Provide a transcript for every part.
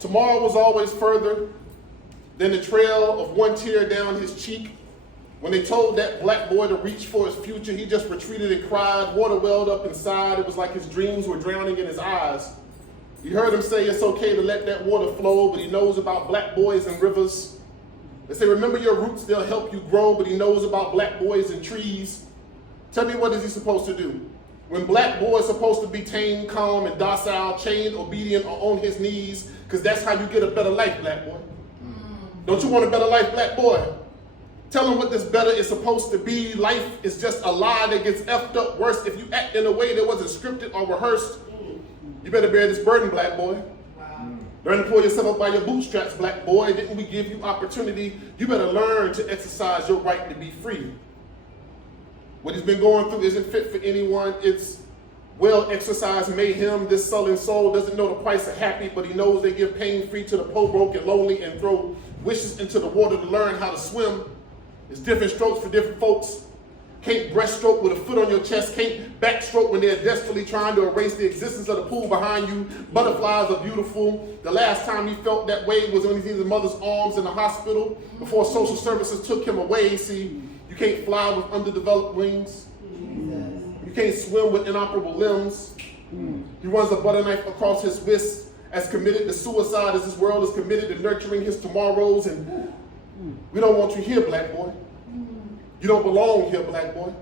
Tomorrow was always further than the trail of one tear down his cheek. When they told that black boy to reach for his future, he just retreated and cried. Water welled up inside. It was like his dreams were drowning in his eyes. He heard him say it's okay to let that water flow, but he knows about black boys and rivers. They say, remember your roots, they'll help you grow, but he knows about black boys and trees. Tell me, what is he supposed to do? When black boy is supposed to be tame, calm, and docile, chained, obedient, or on his knees, because that's how you get a better life, black boy. Don't you want a better life, black boy? Tell him what this better is supposed to be. Life is just a lie that gets effed up worse if you act in a way that wasn't scripted or rehearsed. You better bear this burden, black boy. Wow. Learn to pull yourself up by your bootstraps, black boy. Didn't we give you opportunity? You better learn to exercise your right to be free. What he's been going through isn't fit for anyone. It's well-exercised mayhem. This sullen soul doesn't know the price of happy, but he knows they give pain free to the poor, broke, and lonely, and throw wishes into the water to learn how to swim. It's different strokes for different folks. Can't breaststroke with a foot on your chest. Can't backstroke when they're desperately trying to erase the existence of the pool behind you. Butterflies are beautiful. The last time he felt that way was when he was in his mother's arms in the hospital before social services took him away. See, you can't fly with underdeveloped wings. You can't swim with inoperable limbs. He runs a butter knife across his wrist, as committed to suicide as this world is committed to nurturing his tomorrows. And we don't want you here, black boy. You don't belong here, black boy.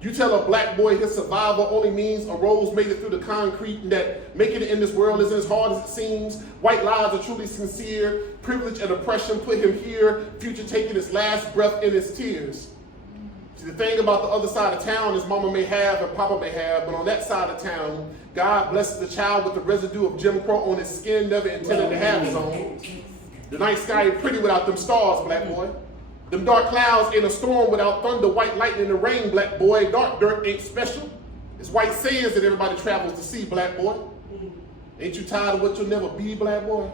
You tell a black boy his survival only means a rose made it through the concrete, and that making it in this world isn't as hard as it seems. White lies are truly sincere. Privilege and oppression put him here. Future taking his last breath in his tears. See, the thing about the other side of town is mama may have and papa may have, but on that side of town, God blesses the child with the residue of Jim Crow on his skin, never intended to have his own. The night sky ain't pretty without them stars, black boy. Them dark clouds ain't a storm without thunder, white lightning, and rain, black boy. Dark dirt ain't special. It's white sands that everybody travels to see, black boy. Ain't you tired of what you'll never be, black boy?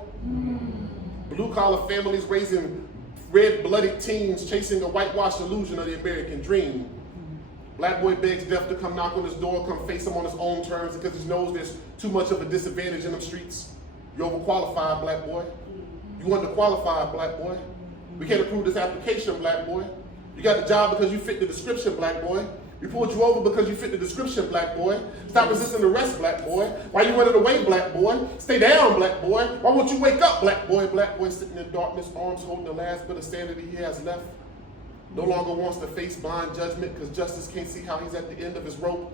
Blue-collar families raising red-blooded teens, chasing a whitewashed illusion of the American dream. Black boy begs death to come knock on his door, come face him on his own terms, because he knows there's too much of a disadvantage in them streets. You're overqualified, black boy. You underqualified, black boy. We can't approve this application, black boy. You got the job because you fit the description, black boy. We pulled you over because you fit the description, black boy. Stop resisting arrest, black boy. Why you running away, black boy? Stay down, black boy. Why won't you wake up, black boy? Black boy sitting in darkness, arms holding the last bit of sanity he has left. No longer wants to face blind judgment because justice can't see how he's at the end of his rope.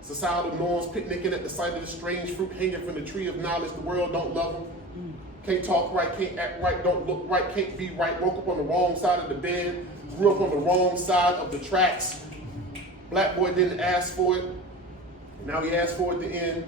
Societal norms picnicking at the sight of the strange fruit hanging from the tree of knowledge. The world don't love him. Can't talk right, can't act right, don't look right, can't be right. Woke up on the wrong side of the bed. Grew up on the wrong side of the tracks. Black boy didn't ask for it. Now he asked for it at the end.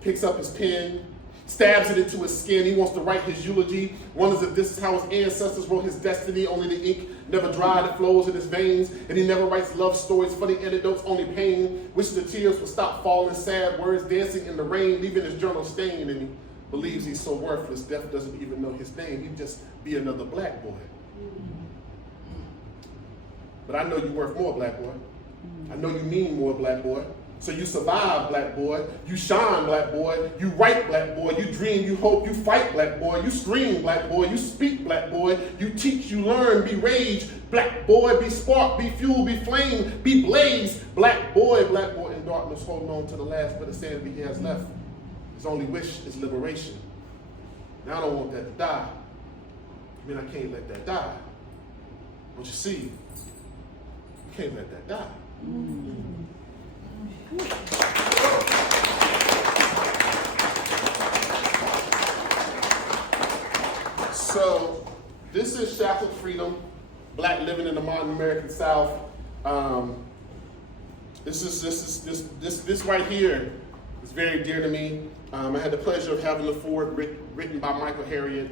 Picks up his pen, stabs it into his skin. He wants to write his eulogy. Wonders if this is how his ancestors wrote his destiny. Only the ink never dried, it flows in his veins. And he never writes love stories, funny anecdotes, only pain. Wish the tears would stop falling, sad words dancing in the rain, leaving his journal stained. And he believes he's so worthless, death doesn't even know his name. He'd just be another black boy. But I know you're worth more, black boy. I know you mean more, black boy. So you survive, black boy. You shine, black boy. You write, black boy. You dream, you hope, you fight, black boy. You scream, black boy. You speak, black boy. You teach, you learn, be rage, black boy. Be spark, be fuel, be flame, be blaze, black boy in darkness, holding on to the last bit of sanity he has left. His only wish is liberation. Now I don't want that to die. I mean, I can't let that die. But you see, you can't let that die. So, this is Shackled Freedom, Black Living in the Modern American South. This right here is very dear to me. I had the pleasure of having the foreword written by Michael Harriot,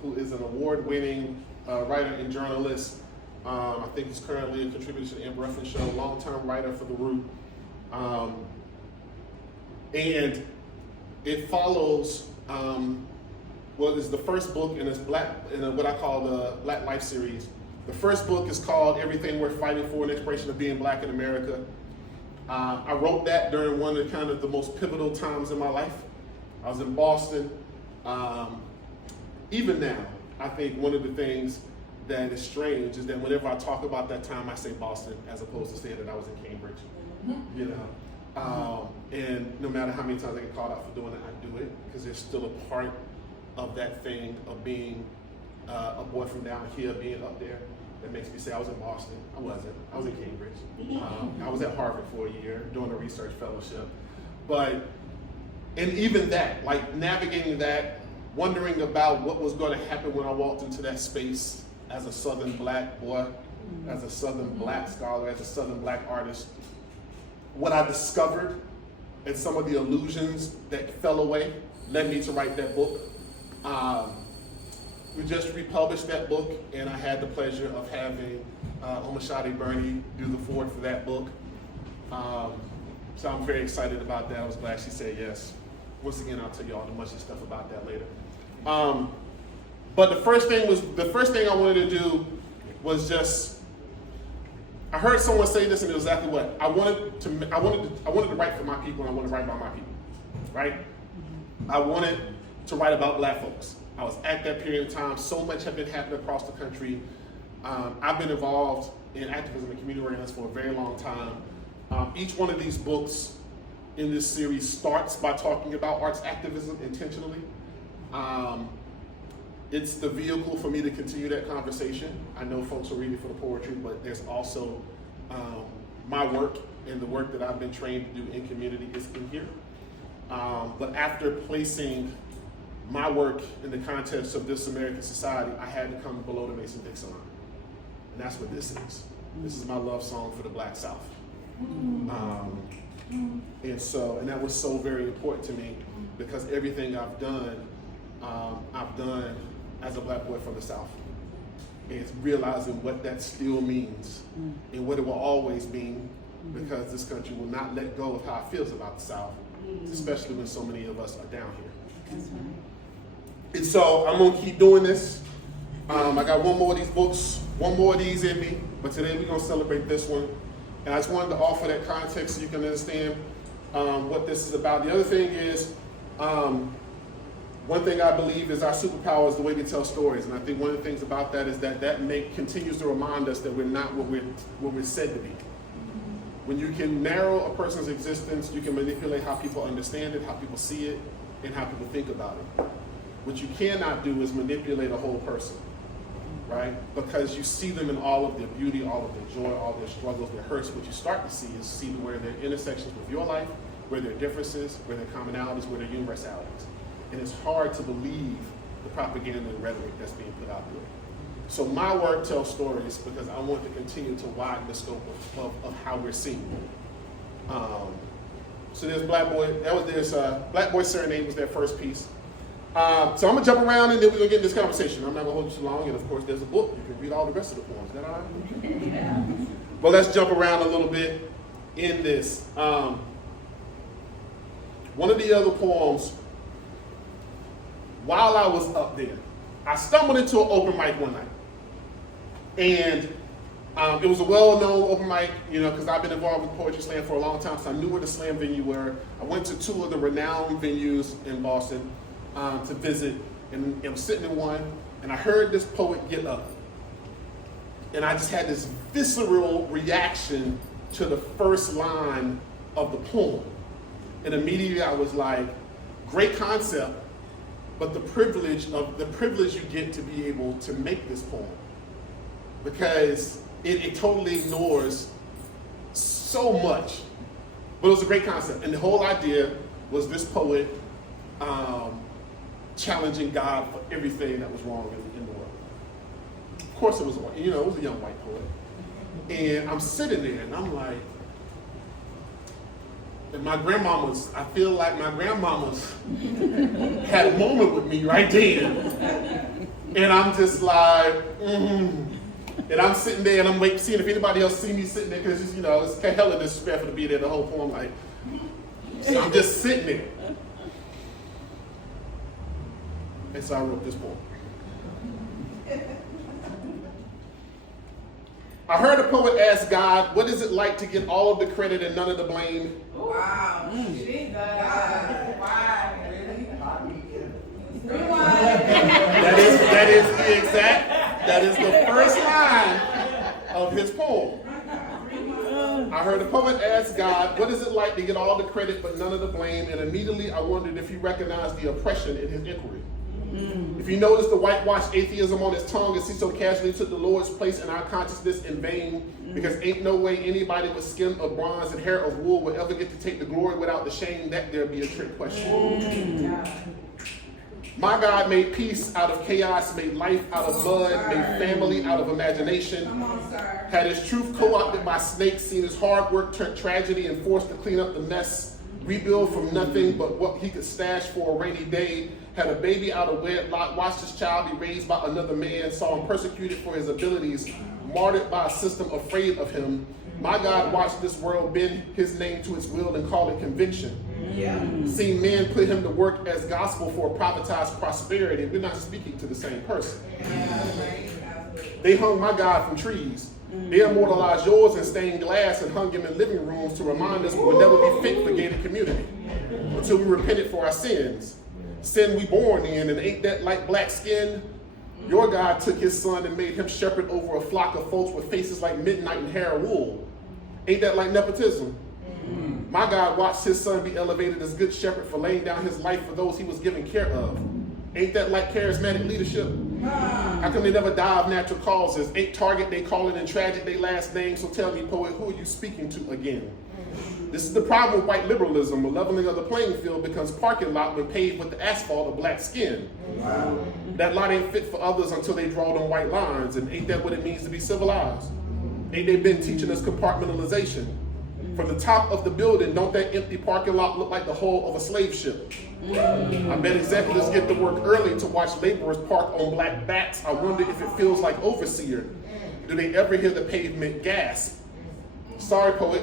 who is an award-winning writer and journalist. I think he's currently a contributor to the Amber Ruffin Show, long-term writer for The Root. And it follows what is the first book in this what I call the Black Life series. The first book is called Everything Worth Fighting For, an Exploration of Being Black in America. I wrote that during one of the most pivotal times in my life. I was in Boston. Even now, I think one of the things that is strange is that whenever I talk about that time, I say Boston as opposed to saying that I was in Cambridge. You know, and no matter how many times I get called out for doing it, I do it because there's still a part of that thing of being a boy from down here, being up there, that makes me say I was in Boston. I wasn't. I was in Cambridge. I was at Harvard for a year doing a research fellowship. And even that, like navigating that, wondering about what was going to happen when I walked into that space as a Southern Black boy, as a Southern Black scholar, as a Southern Black artist, what I discovered and some of the illusions that fell away led me to write that book. We just republished that book, and I had the pleasure of having Omisade Burney do the foreword for that book. So I'm very excited about that. I was glad she said yes. Once again, I'll tell you all the mushy stuff about that later. But the first thing I wanted to do was just, I heard someone say this, and it was exactly what I wanted to write for my people, and I wanted to write about my people, right? I wanted to write about Black folks. I was at that period of time. So much had been happening across the country. I've been involved in activism and community organizing for a very long time. Each one of these books in this series starts by talking about arts activism intentionally. It's the vehicle for me to continue that conversation. I know folks will read it for the poetry, but there's also my work and the work that I've been trained to do in community is in here. But after placing my work in the context of this American society, I had to come below the Mason-Dixon line. And that's what this is. This is my love song for the Black South. And that was so very important to me because everything I've done as a Black boy from the South. And it's realizing what that still means and what it will always mean because this country will not let go of how it feels about the South, especially when so many of us are down here. That's right. And so I'm gonna keep doing this. I got one more of these books, one more of these in me, but today we're gonna celebrate this one. And I just wanted to offer that context so you can understand what this is about. The other thing is, one thing I believe is our superpower is the way we tell stories. And I think one of the things about that is that continues to remind us that we're not what we're said to be. When you can narrow a person's existence, you can manipulate how people understand it, how people see it, and how people think about it. What you cannot do is manipulate a whole person, right? Because you see them in all of their beauty, all of their joy, all their struggles, their hurts. What you start to see is where their intersections with your life, where their differences, where their commonalities, where their universalities. And it's hard to believe the propaganda and rhetoric that's being put out there. So my work tells stories because I want to continue to widen the scope of how we're seen. So there's Black Boy, Black Boy Serenade was their first piece. So I'm gonna jump around and then we're gonna get in this conversation. I'm not gonna hold you too long, and of course there's a book. You can read all the rest of the poems. Is that all right? Yeah. But let's jump around a little bit in this. One of the other poems, while I was up there, I stumbled into an open mic one night. And it was a well-known open mic, because I've been involved with Poetry Slam for a long time, so I knew where the slam venue were. I went to two of the renowned venues in Boston to visit, and I was sitting in one, and I heard this poet get up. And I just had this visceral reaction to the first line of the poem. And immediately I was like, great concept, but the privilege you get to be able to make this poem. Because it totally ignores so much. But it was a great concept. And the whole idea was this poet challenging God for everything that was wrong in the world. Of course it was it was a young white poet. And I'm sitting there and I'm like, and I feel like my grandmamas had a moment with me right then. And I'm just like, And I'm sitting there and I'm waiting, seeing if anybody else see me sitting there, because it's hella disrespectful to be there the whole poem. Like, so I'm just sitting there. And so I wrote this poem. I heard a poet ask God, what is it like to get all of the credit and none of the blame? Wow. Jesus. Wow. That is the first line of his poem. I heard a poet ask God, what is it like to get all the credit but none of the blame? And immediately I wondered if he recognized the oppression in his inquiry. If he noticed the whitewashed atheism on his tongue as he so casually took the Lord's place in our consciousness in vain, because ain't no way anybody with skin of bronze and hair of wool would ever get to take the glory without the shame, that there be a trick question. My God made peace out of chaos, made life out of mud, made family out of imagination. Had his truth co-opted by snakes, seen his hard work turn tragedy and forced to clean up the mess, rebuild from nothing but what he could stash for a rainy day. Had a baby out of wedlock, watched his child be raised by another man, saw him persecuted for his abilities, martyred by a system afraid of him. My God watched this world bend his name to its will and call it conviction. Seen men put him to work as gospel for privatized prosperity. We're not speaking to the same person. They hung my God from trees. They immortalized yours in stained glass and hung him in living rooms to remind us we would never be fit for gated community until we repented for our sins. Sin we born in, and ain't that like black skin? Your God took his son and made him shepherd over a flock of folks with faces like midnight and hair of wool. Ain't that like nepotism? My God watched his son be elevated as good shepherd for laying down his life for those he was giving care of. Ain't that like charismatic leadership? How come they never die of natural causes? Ain't Target they call it and tragic they last name? So tell me, poet, who are you speaking to again? This is the problem with white liberalism. A leveling of the playing field becomes parking lot when paved with the asphalt of black skin. That lot ain't fit for others until they draw them white lines. And ain't that what it means to be civilized? Ain't they been teaching us compartmentalization? From the top of the building, don't that empty parking lot look like the hull of a slave ship? I bet executives get to work early to watch laborers park on black backs. I wonder if it feels like overseer. Do they ever hear the pavement gasp? Sorry, poet.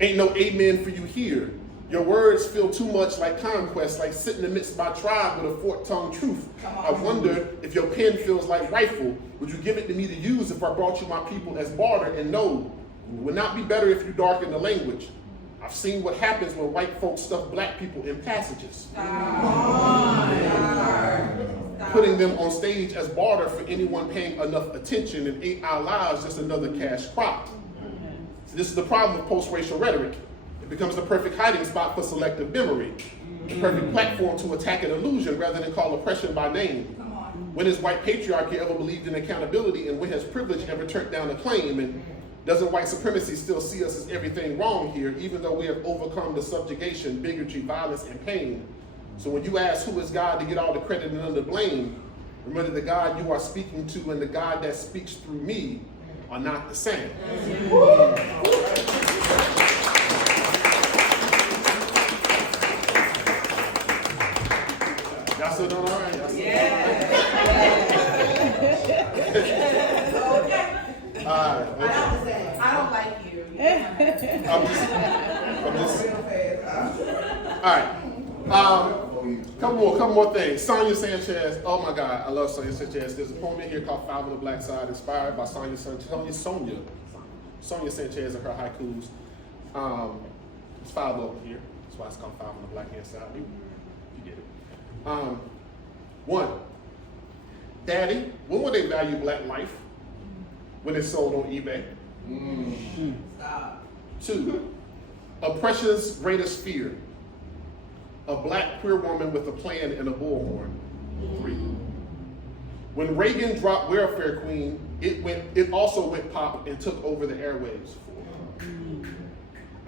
Ain't no amen for you here. Your words feel too much like conquest, like sitting amidst my tribe with a forked-tongued truth. I wonder if your pen feels like rifle. Would you give it to me to use if I brought you my people as barter? And no, it would not be better if you darken the language. I've seen what happens when white folks stuff black people in passages. Putting them on stage as barter for anyone paying enough attention and ain't our lives just another cash crop. So this is the problem with post-racial rhetoric. It becomes the perfect hiding spot for selective memory, the perfect platform to attack an illusion rather than call oppression by name. When has white patriarchy ever believed in accountability, and when has privilege ever turned down a claim? And doesn't white supremacy still see us as everything wrong here, even though we have overcome the subjugation, bigotry, violence, and pain? So when you ask who is God to get all the credit and none the blame, remember the God you are speaking to and the God that speaks through me are not the same. Y'all still doing all right? Y'all still all right? I don't like you. I'm just. All right. Couple more things. Sonia Sanchez. Oh my God, I love Sonia Sanchez. There's a poem in here called Five on the Black Side, inspired by Sonia Sanchez and her haikus. It's five over here. That's why it's called Five on the Black Hand Side. You get it. One. Daddy, when will they value black life? When it's sold on eBay. Stop. Two. Oppression's greatest fear. A black queer woman with a plan and a bullhorn. 3. When Reagan dropped Welfare Queen, it also went pop and took over the airwaves. 4.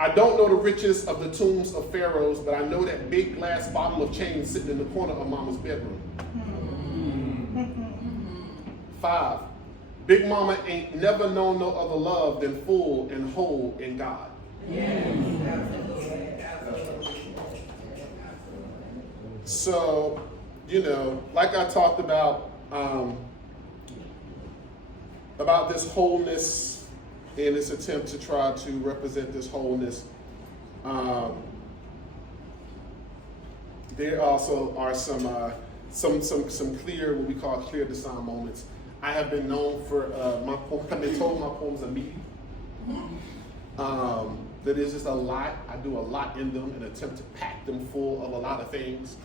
I don't know the riches of the tombs of pharaohs, but I know that big glass bottle of change sitting in the corner of Mama's bedroom. 5. Big Mama ain't never known no other love than full and whole in God. So, like I talked about this wholeness in this attempt to try to represent this wholeness, there also are some clear, what we call clear Dasan moments. I have been known for I've been told my poems are meaty. That is just a lot. I do a lot in them in an attempt to pack them full of a lot of things.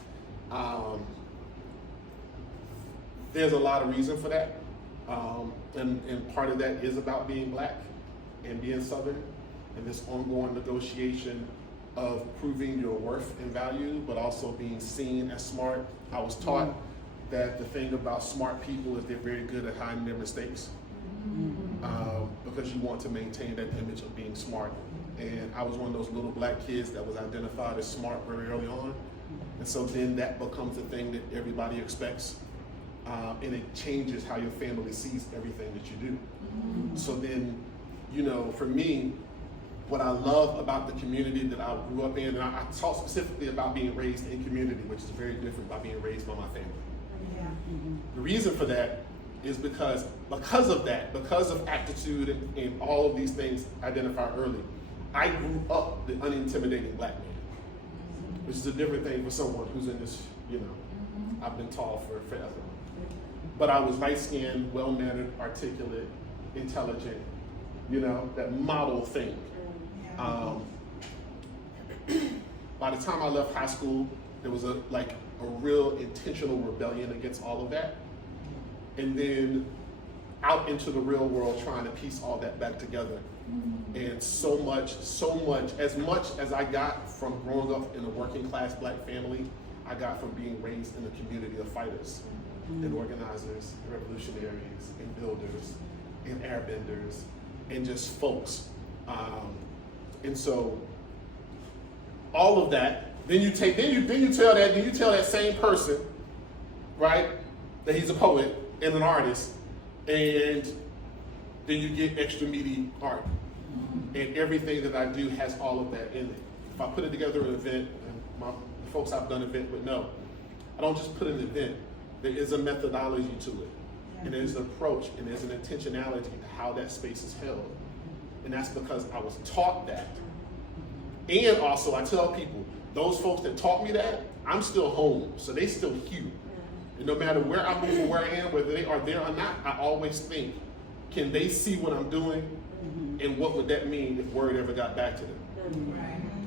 There's a lot of reason for that. And part of that is about being black and being Southern, and this ongoing negotiation of proving your worth and value, but also being seen as smart. I was taught that the thing about smart people is they're very good at hiding their mistakes, because you want to maintain that image of being smart. And I was one of those little black kids that was identified as smart very early on. And so then that becomes a thing that everybody expects. And it changes how your family sees everything that you do. So then, you know, for me, what I love about the community that I grew up in, and I talk specifically about being raised in community, which is very different by being raised by my family. The reason for that is because of that, because of aptitude and all of these things identified early, I grew up the unintimidating black man, which is a different thing for someone who's in this, you know, I've been tall for forever. But I was light-skinned, well-mannered, articulate, intelligent, you know, that model thing. By the time I left high school, there was a real intentional rebellion against all of that. And then out into the real world trying to piece all that back together. And so much as I got from growing up in a working class black family, I got from being raised in a community of fighters and organizers, and revolutionaries, and builders, and airbenders, and just folks. And so all of that, then you tell that same person, right, that he's a poet and an artist, and then you get extra meaty art. And everything that I do has all of that in it. If I put it together an event, and the folks I've done event with know, I don't just put an event. There is a methodology to it, and there's an approach, and there's an intentionality to how that space is held. And that's because I was taught that. And also, I tell people, those folks that taught me that, I'm still home, so they still here. And no matter where I move or where I am, whether they are there or not, I always think, can they see what I'm doing? And what would that mean if word ever got back to them?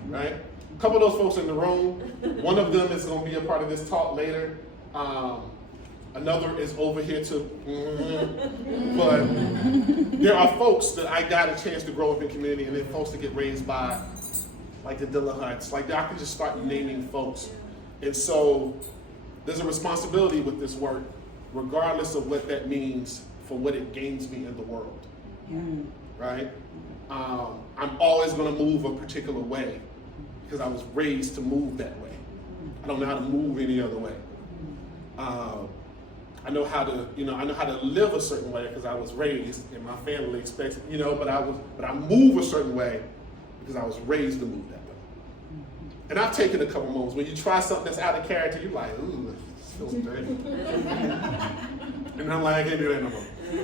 Right? A couple of those folks in the room, one of them is going to be a part of this talk later. Another is over here too. But there are folks that I got a chance to grow up in community, and then folks that get raised by, like the Dillahunts. Like I can just start naming folks. And so there's a responsibility with this work, regardless of what that means for what it gains me in the world. Right? I'm always going to move a particular way because I was raised to move that way. I don't know how to move any other way. I know how to live a certain way because I was raised, and my family expects, but I move a certain way because I was raised to move that way. And I've taken a couple moments when you try something that's out of character, you're like, ooh, it feels dirty. And I'm like, I can't do that no more. I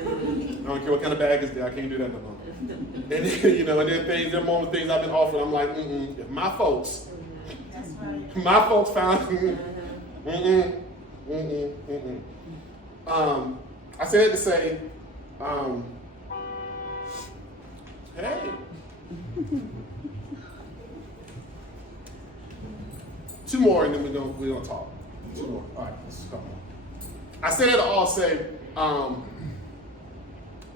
don't care what kind of bag is there, I can't do that no more. And there are moments, things I've been offered, I'm like, if my folks found, I say that to say, hey. Two more and then we're gonna talk. Two more. All right, let's come on. I say that to all say,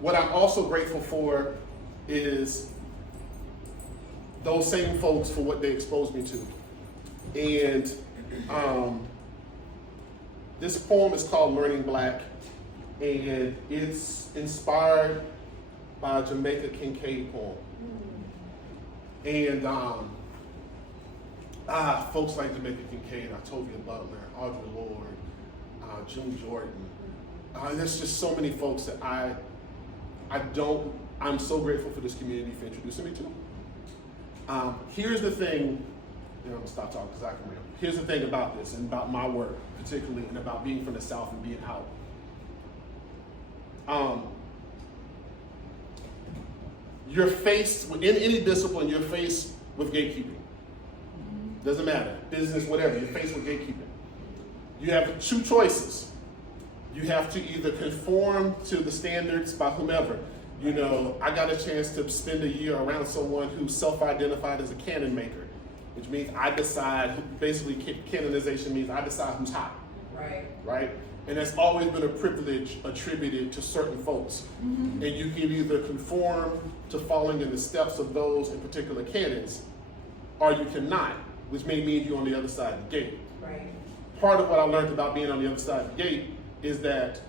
what I'm also grateful for is those same folks for what they exposed me to. And this poem is called Learning Black, and it's inspired by a Jamaica Kincaid poem. And folks like Jamaica Kincaid, Octavia Butler, Audre Lorde, June Jordan. There's just so many folks that I'm so grateful for this community for introducing me to. Here's the thing, I'm gonna stop talking because I can ramble. Here's the thing about this and about my work, particularly, and about being from the South and being out. You're faced with, in any discipline, you're faced with gatekeeping. Doesn't matter, business, whatever, you're faced with gatekeeping. You have two choices. You have to either conform to the standards by whomever. I got a chance to spend a year around someone who's self-identified as a canon maker, which means I decide, basically canonization means I decide who's hot. Right? And that's always been a privilege attributed to certain folks. And you can either conform to following in the steps of those in particular canons, or you cannot, which may mean you're on the other side of the gate. Right. Part of what I learned about being on the other side of the gate is that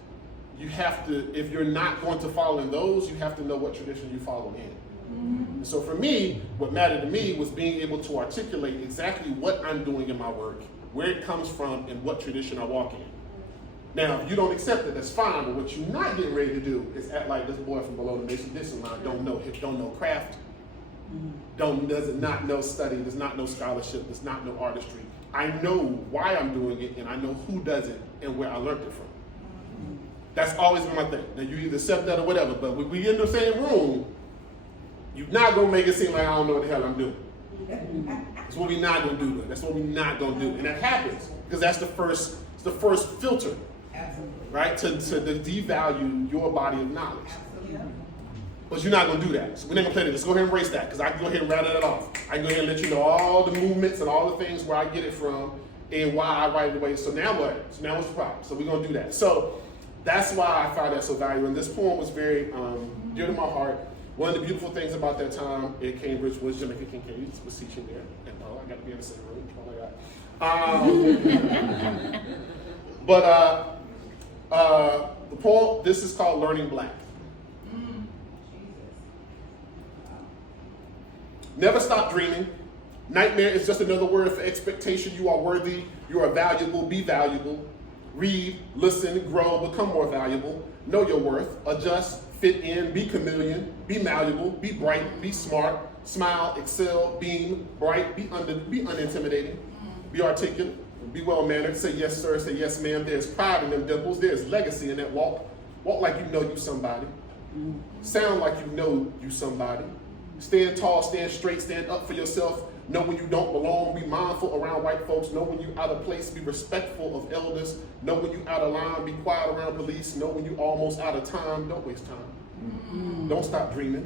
you have to, if you're not going to follow in those, you have to know what tradition you follow in. And so for me, what mattered to me was being able to articulate exactly what I'm doing in my work, where it comes from, and what tradition I walk in. Now, if you don't accept it, that's fine, but what you're not getting ready to do is act like this boy from below the Mason Dixon line don't know craft, does not know study, does not know scholarship, does not know artistry. I know why I'm doing it, and I know who does it, and where I learned it from. That's always been my thing. Now, you either accept that or whatever, but when we in the same room, you're not gonna make it seem like I don't know what the hell I'm doing. That's what we're not gonna do. That's what we're not gonna do, and that happens because that's the first filter, right? To devalue your body of knowledge. But you're not gonna do that. So we're not gonna play that. Let's go ahead and erase that because I can go ahead and rattle it off. I can go ahead and let you know all the movements and all the things where I get it from and why I write it away. So now what? So now what's the problem? So we're gonna do that. So that's why I found that so valuable. And this poem was very dear to my heart. One of the beautiful things about that time at Cambridge was Jamaica Kincaid was teaching there. And I got to be in the same room. Oh my God. But the poem, this is called Learning Black. Never stop dreaming. Nightmare is just another word for expectation. You are worthy. You are valuable. Be valuable. Read, listen, grow, become more valuable. Know your worth. Adjust, fit in, be chameleon, be malleable, be bright, be smart, smile, excel, beam, bright, be unintimidating, be articulate, be well-mannered, say yes sir, say yes ma'am. There's pride in them dimples. There's legacy in that walk. Walk like you know you somebody. Sound like you know you somebody. Stand tall, stand straight, stand up for yourself. Know when you don't belong. Be mindful around white folks. Know when you out of place. Be respectful of elders. Know when you out of line. Be quiet around police. Know when you almost out of time. Don't waste time. Don't stop dreaming.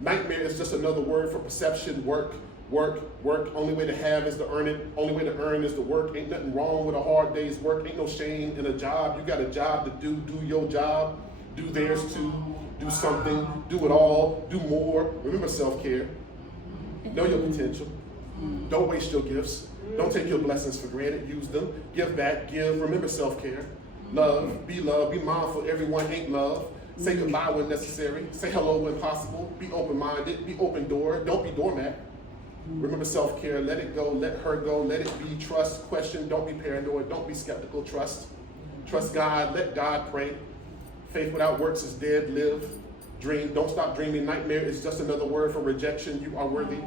Nightmare is just another word for perception. Work, work, work. Only way to have is to earn it. Only way to earn is to work. Ain't nothing wrong with a hard day's work. Ain't no shame in a job. You got a job to do. Do your job. Do theirs too. Do something. Do it all. Do more. Remember self-care. Know your potential. Don't waste your gifts. Don't take your blessings for granted. Use them. Give back. Give. Remember self-care. Love. Be love. Be mindful. Everyone ain't love. Say goodbye when necessary. Say hello when possible. Be open-minded. Be open door. Don't be doormat. Remember self-care. Let it go. Let her go. Let it be. Trust. Question. Don't be paranoid. Don't be skeptical. Trust. Trust God. Let God pray. Faith without works is dead. Live. Dream. Don't stop dreaming. Nightmare is just another word for rejection. You are worthy.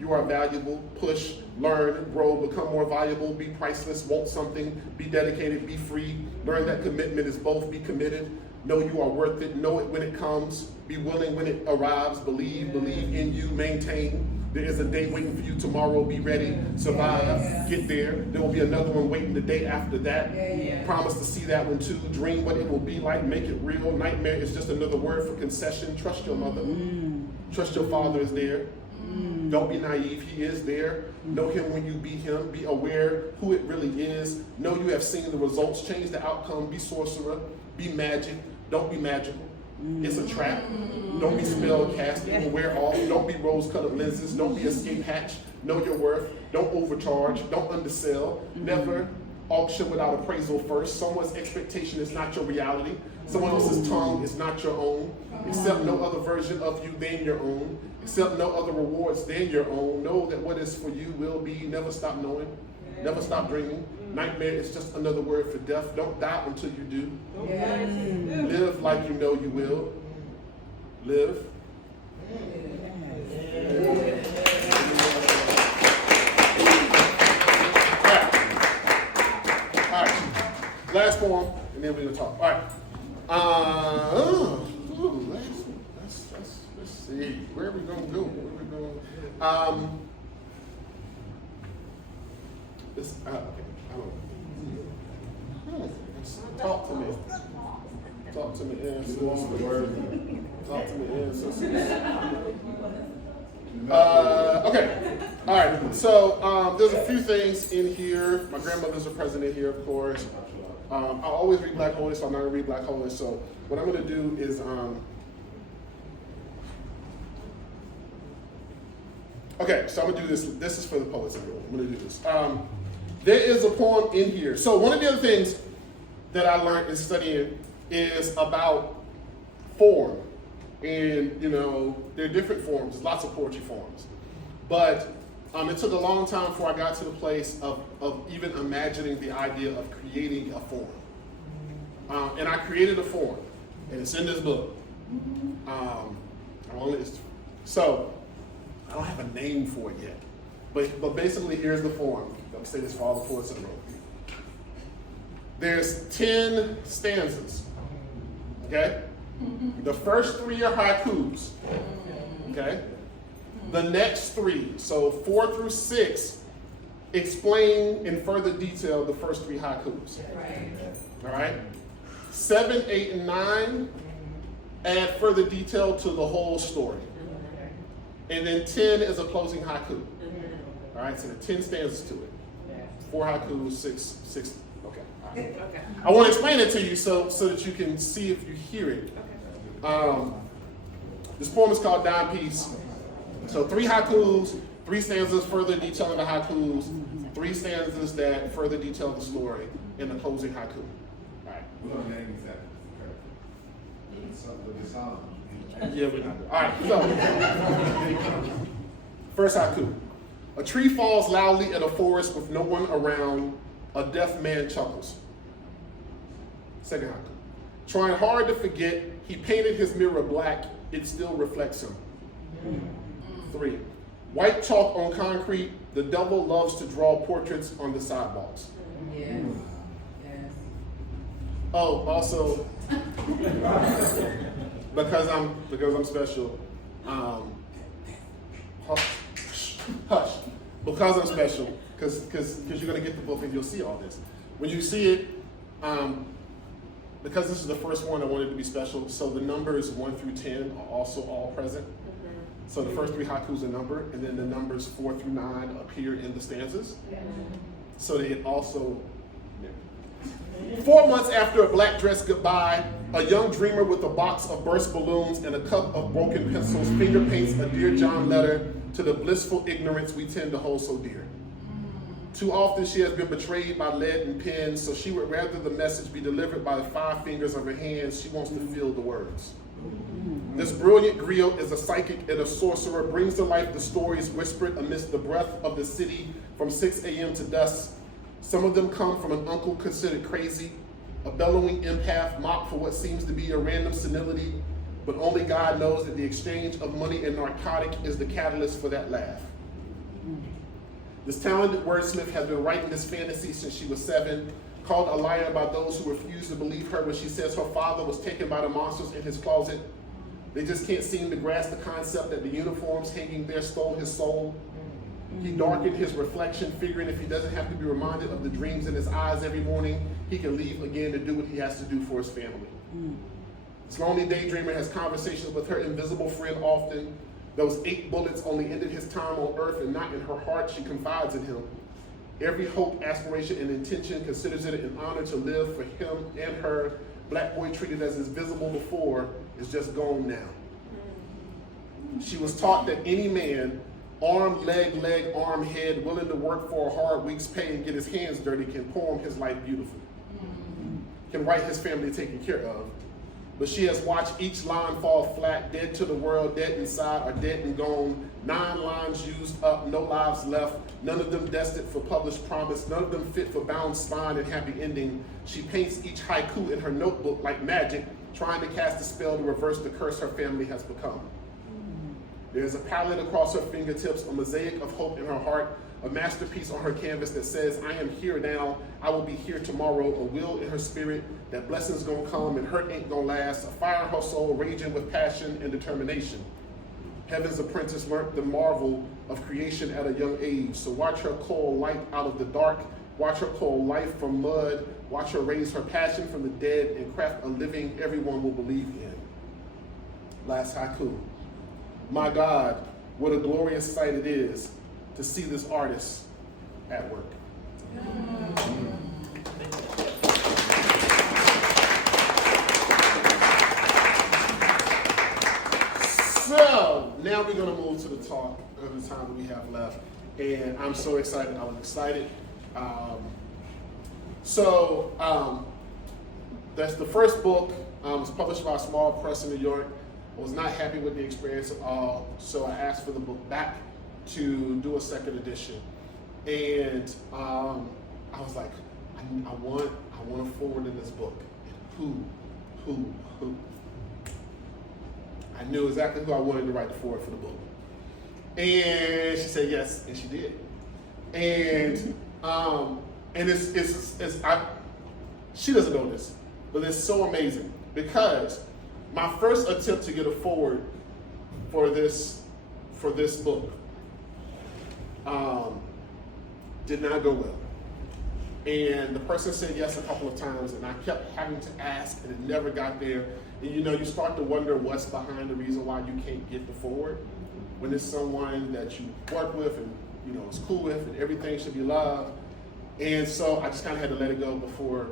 You are valuable. Push, learn, grow, become more valuable, be priceless, want something, be dedicated, be free. Learn that commitment is both. Be committed. Know you are worth it. Know it when it comes. Be willing when it arrives. Believe in you. Maintain. There is a day waiting for you tomorrow. Be ready. Survive. Get there. There will be another one waiting the day after that. Promise to see that one too. Dream what it will be like. Make it real. Nightmare is just another word for concession. Trust your mother. Trust your father is there. Don't be naive. He is there. Know him when you be him. Be aware who it really is. Know you have seen the results. Change the outcome. Be sorcerer. Be magic. Don't be magical. It's a trap. Don't be spell casting. It will wear off. Don't be rose-colored lenses. Don't be escape hatch. Know your worth. Don't overcharge. Don't undersell. Never auction without appraisal first. Someone's expectation is not your reality. Someone else's tongue is not your own. Accept no other version of you than your own. Accept no other rewards than your own. Know that what is for you will be. Never stop knowing. Never stop dreaming. Nightmare is just another word for death. Don't die until you do. Live like you know you will. Live. All right. Last poem, and then we're gonna talk. All right. Let's see. Where are we gonna go? Okay. Talk to me. Talk to me, Talk to me, okay. All right. So there's a few things in here. My grandmothers are present in here, of course. I always read Black Holy, so I'm not going to read Black Holy. So what I'm going to do is, okay, so I'm going to do this. This is for the poets in the room. I'm going to do this. There is a poem in here. So one of the other things that I learned in studying is about form. And, you know, there are different forms. There's lots of poetry forms. But it took a long time before I got to the place of even imagining the idea of creating a form. And I created a form, and it's in this book. So I don't have a name for it yet. But basically, here's the form. Let me say this for all the poets in the room. There's 10 stanzas, okay? The first 3 are haikus, okay? The next 3, so 4 through 6, explain in further detail the first 3 haikus. Right. All right? 7, 8, and 9 add further detail to the whole story. And then 10 is a closing haiku. All right, so there are 10 stanzas to it. 4 haikus, 6. Okay. Right. Okay. I want to explain it to you so that you can see if you hear it. This poem is called Dime Piece. So 3 haikus, 3 stanzas further detailing the haikus, 3 stanzas that further detail the story in the closing haiku. All right. We don't name exactly. The song. Yeah, we do. All right, so first haiku. A tree falls loudly in a forest with no one around. A deaf man chuckles. Second haiku. Trying hard to forget, he painted his mirror black. It still reflects him. 3. White chalk on concrete. The devil loves to draw portraits on the sidewalks. Yes. Yes. Oh, also, because I'm special. Hush. Because I'm special. Because you're gonna get the book and you'll see all this. When you see it, because this is the first one, I wanted to be special. So the numbers 1 through 10 are also all present. So the first 3 haikus are numbered, and then the numbers 4 through 9 appear in the stanzas. So that it also. 4 months after a black dress goodbye, a young dreamer with a box of burst balloons and a cup of broken pencils finger paints a Dear John letter to the blissful ignorance we tend to hold so dear. Too often she has been betrayed by lead and pens, so she would rather the message be delivered by the 5 fingers of her hands. She wants to feel the words. This brilliant griot is a psychic and a sorcerer, brings to life the stories whispered amidst the breath of the city from 6 a.m. to dusk. Some of them come from an uncle considered crazy, a bellowing empath mocked for what seems to be a random senility, but only God knows that the exchange of money and narcotic is the catalyst for that laugh. This talented wordsmith has been writing this fantasy since she was 7, called a liar by those who refuse to believe her when she says her father was taken by the monsters in his closet. They just can't seem to grasp the concept that the uniforms hanging there stole his soul. He darkened his reflection, figuring if he doesn't have to be reminded of the dreams in his eyes every morning, he can leave again to do what he has to do for his family. This lonely daydreamer has conversations with her invisible friend often. Those 8 bullets only ended his time on earth, and not in her heart. She confides in him. Every hope, aspiration, and intention considers it an honor to live for him and her. Black boy treated as invisible before is just gone now. She was taught that any man, arm, leg, arm, head, willing to work for a hard week's pay and get his hands dirty, can poem his life beautifully, can write his family taken care of. But she has watched each line fall flat, dead to the world, dead inside, or dead and gone. 9 lines used up, no lives left, none of them destined for published promise, none of them fit for bound spine and happy ending. She paints each haiku in her notebook like magic, trying to cast a spell to reverse the curse her family has become. There's a palette across her fingertips, a mosaic of hope in her heart, a masterpiece on her canvas that says, I am here now, I will be here tomorrow, a will in her spirit, that blessings gonna come and hurt ain't gonna last, a fire in her soul raging with passion and determination. Heaven's apprentice learned the marvel of creation at a young age, so watch her cull light out of the dark, watch her cull life from mud, watch her raise her passion from the dead and craft a living everyone will believe in. Last haiku. My God, what a glorious sight it is to see this artist at work. So now we're gonna move to the talk of the time that we have left, and I'm so excited. I was excited. That's the first book. It was published by a small press in New York. I was not happy with the experience at all, so I asked for the book back to do a second edition. And I was like, I want to forward in this book. Who? I knew exactly who I wanted to write the forward for the book. And she said yes, and she did. And she doesn't know this, but it's so amazing because my first attempt to get a forward for this book did not go well. And the person said yes a couple of times, and I kept having to ask, and it never got there. And you start to wonder what's behind the reason why you can't get the forward when it's someone that you work with and is cool with, and everything should be loved. And so I just kind of had to let it go before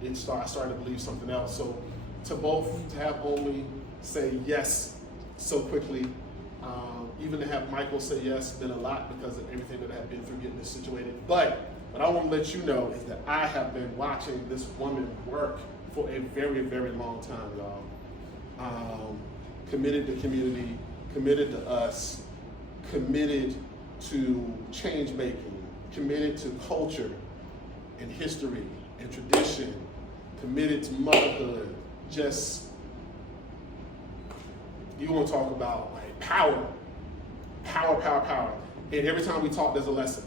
I started to believe something else. So to have Omi say yes so quickly, even to have Michael say yes, been a lot because of everything that I've been through getting this situated. But what I want to let you know is that I have been watching this woman work for a very, very long time, y'all. Committed to community, committed to us, committed to change making, committed to culture and history and tradition, committed to motherhood. Just, you want to talk about like power. And every time we talk, there's a lesson.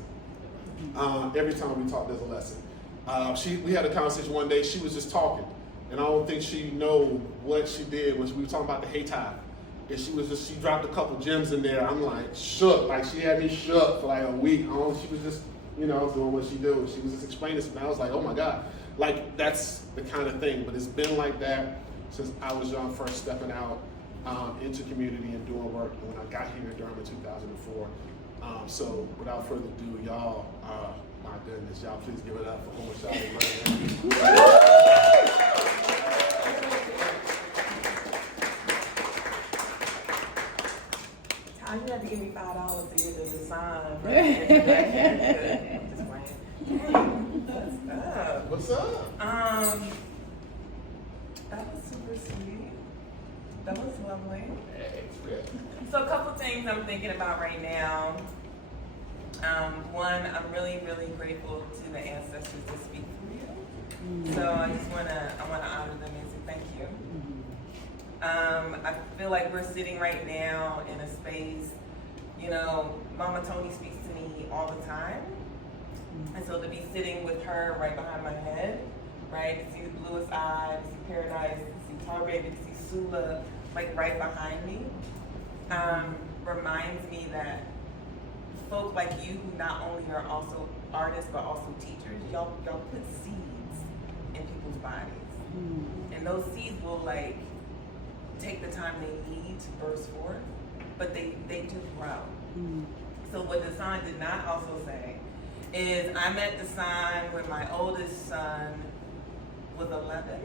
We had a conversation one day. She was just talking, and I don't think she know what she did when we were talking about the hay tie. And she dropped a couple gems in there. I'm like shook, like she had me shook for like a week. She was just, doing what she do. She was just explaining something. I was like, oh my God, like that's the kind of thing. But it's been like that since I was young, first stepping out into community and doing work. And when I got here in Durham in 2004. So without further ado, y'all, my goodness, y'all please give it up for Omisade Burney. You have to give me $5 to get the design. I'm just playing. Hey, what's up? What's up? That was super sweet. That was lovely. Hey, it's good. So a couple things I'm thinking about right now. One, I'm really, really grateful to the ancestors that speak for you. So I wanna honor them and say thank you. I feel like we're sitting right now in a space, Mama Tony speaks to me all the time. And so to be sitting with her right behind my head, right, to see the bluest eyes, to see Paradise, to see Tar Baby, to see Sula, like right behind me, reminds me that folk like you who not only are also artists but also teachers, y'all put seeds in people's bodies. And those seeds will take the time they need to burst forth, but they do grow. So what Dasan did not also say is I met Dasan when my oldest son was 11.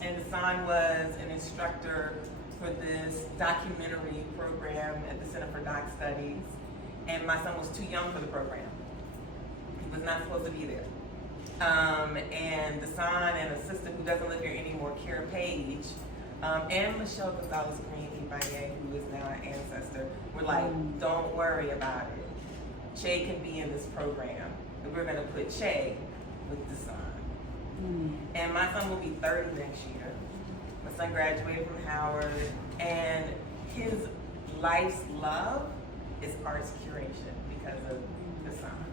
And Dasan was an instructor for this documentary program at the Center for Doc Studies. And my son was too young for the program. He was not supposed to be there. And Dasan and a sister who doesn't live here anymore, Kara Page, and Michelle Gonzalez-Green, who is now an ancestor, were like, don't worry about it. Che can be in this program. And we're gonna put Che with Dasan. And my son will be 30 next year. My son graduated from Howard, and his life's love is arts curation because of Dasan.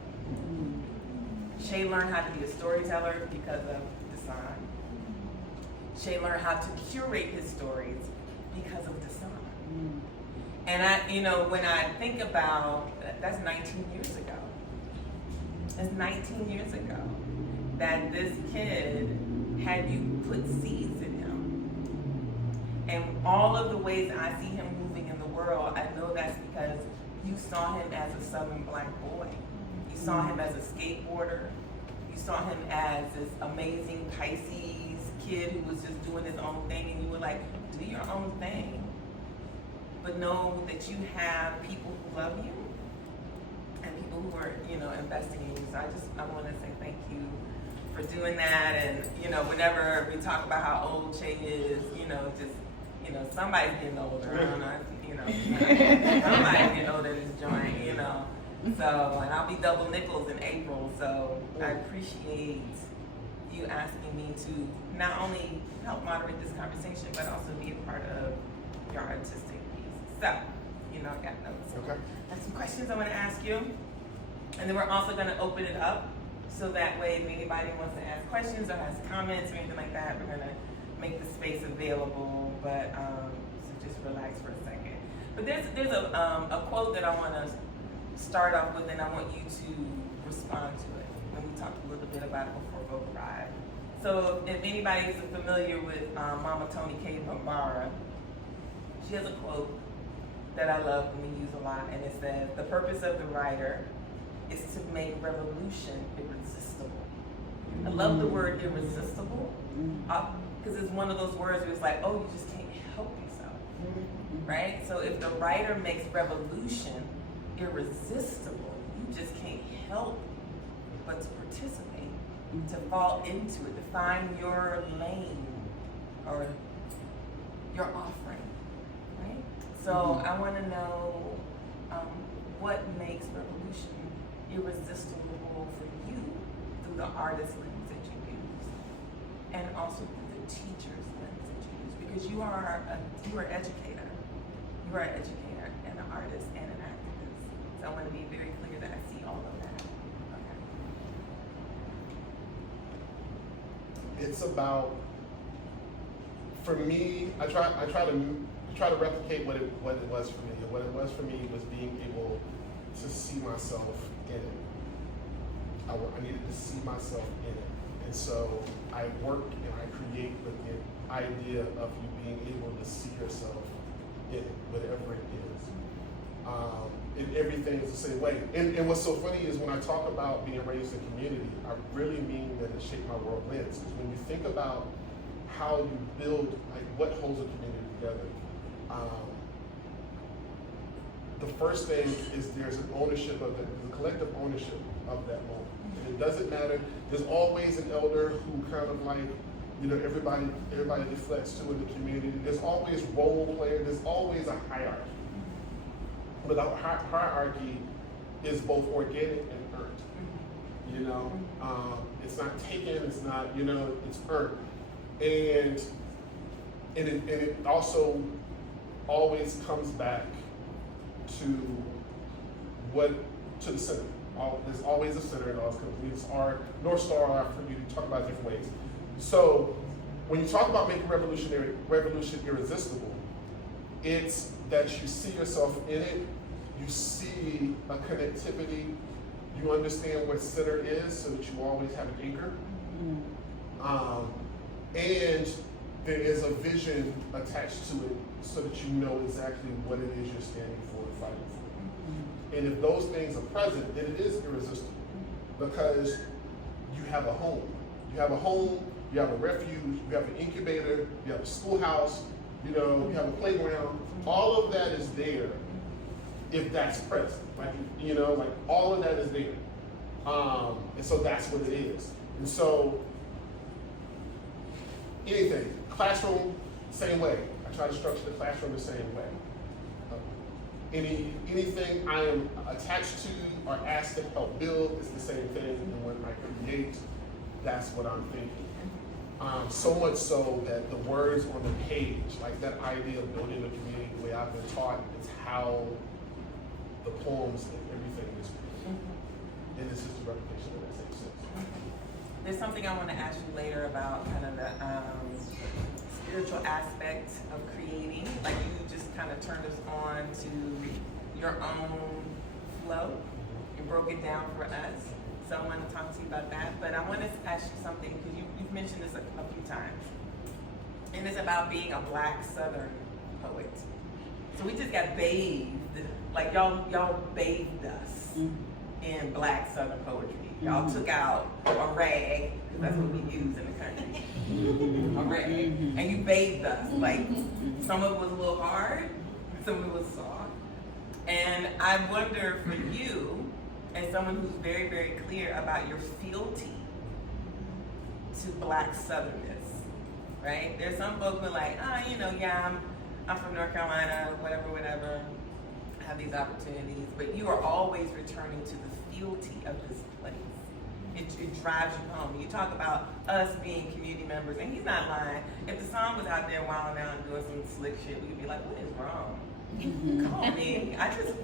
Che learned how to be a storyteller because of Dasan. Che learned how to curate his stories because of Dasan. And when I think about, that's 19 years ago. That's 19 years ago that this kid had you put seeds in him. And all of the ways I see him moving in the world, I know that's because you saw him as a Southern Black boy. You saw him as a skateboarder. You saw him as this amazing Pisces kid who was just doing his own thing, and you were like, do your own thing. but know that you have people who love you and people who are, investing in you. So I want to say thank you for doing that. And, whenever we talk about how old Che is, somebody's getting older. I don't know, somebody's getting older in this joint, So, and I'll be double nickels in April. So I appreciate you asking me to not only help moderate this conversation, but also be a part of your artistic piece. So, I got those. Okay. I have some questions I want to ask you. And then we're also going to open it up so that way if anybody wants to ask questions or has comments or anything like that, we're going to make the space available. But so just relax for a second. But there's a quote that I want to start off with, and I want you to respond to it. And we talked a little bit about it before Vote Ride. So if anybody is familiar with Mama Tony K. Bambara, she has a quote that I love and we use a lot, and it says, "The purpose of the writer is to make revolution irresistible." I love the word irresistible, because it's one of those words where it's like, oh, you just can't help yourself, right? So if the writer makes revolution irresistible, you just can't help but to participate, to fall into it, to find your lane or your offering, right? So I want to know what makes revolution irresistible for you through the artist lens that you use, and also through the teacher's lens that you use, because you are an educator. You are an educator and an artist and an activist. So I want to be very clear that I see all of that. Okay. It's about, for me, I try to replicate what it was for me. And what it was for me was being able to see myself in it. I needed to see myself in it. And so I work and I create with the idea of you being able to see yourself in it, whatever it is. And everything is the same way. And what's so funny is when I talk about being raised in community, I really mean that it shaped my world lens. Because when you think about how you build, like what holds a community together, the first thing is there's an ownership of that, there's a collective ownership of that moment. And it doesn't matter, there's always an elder who kind of like, everybody deflects to in the community. There's always role players, there's always a hierarchy. But the hierarchy is both organic and earned. It's not taken, it's not, it's earned. And it also always comes back to the center. There's always a center, and always comes. It's our North Star for you to talk about different ways. So when you talk about making revolution irresistible, it's that you see yourself in it, you see a connectivity, you understand what center is so that you always have an anchor. And there is a vision attached to it so that you know exactly what it is you're standing for and fighting for. And if those things are present, then it is irresistible because you have a home. You have a home, you have a refuge, you have an incubator, you have a schoolhouse, you have a playground. All of that is there if that's present. Like all of that is there. And so that's what it is. And so anything, classroom, same way. I try to structure the classroom the same way. Anything I am attached to or asked to help build is the same thing. And when I create, that's what I'm thinking. So much so that the words on the page, like that idea of building a community the way I've been taught, is how the poems and everything is written. And it's just a replication of that same sense. There's something I want to ask you later about kind of the spiritual aspect of creating. Like you just kind of turned us on to your own flow and broke it down for us. So I want to talk to you about that. But I want to ask you something because you've mentioned this a few times. And it's about being a Black Southern poet. So we just got bathed, like y'all bathed us in Black Southern poetry. Y'all took out a rag, because that's what we use in the country, a rag, and you bathed us. Like some of it was a little hard, some of it was soft. And I wonder for you, as someone who's very, very clear about your fealty to Black Southernness, right? There's some folks who are like, I'm from North Carolina, whatever, I have these opportunities, but you are always returning to the fealty of this place. It drives you home. You talk about us being community members, and he's not lying. If the song was out there wilding out and doing some slick shit, we'd be like, what is wrong? Call me.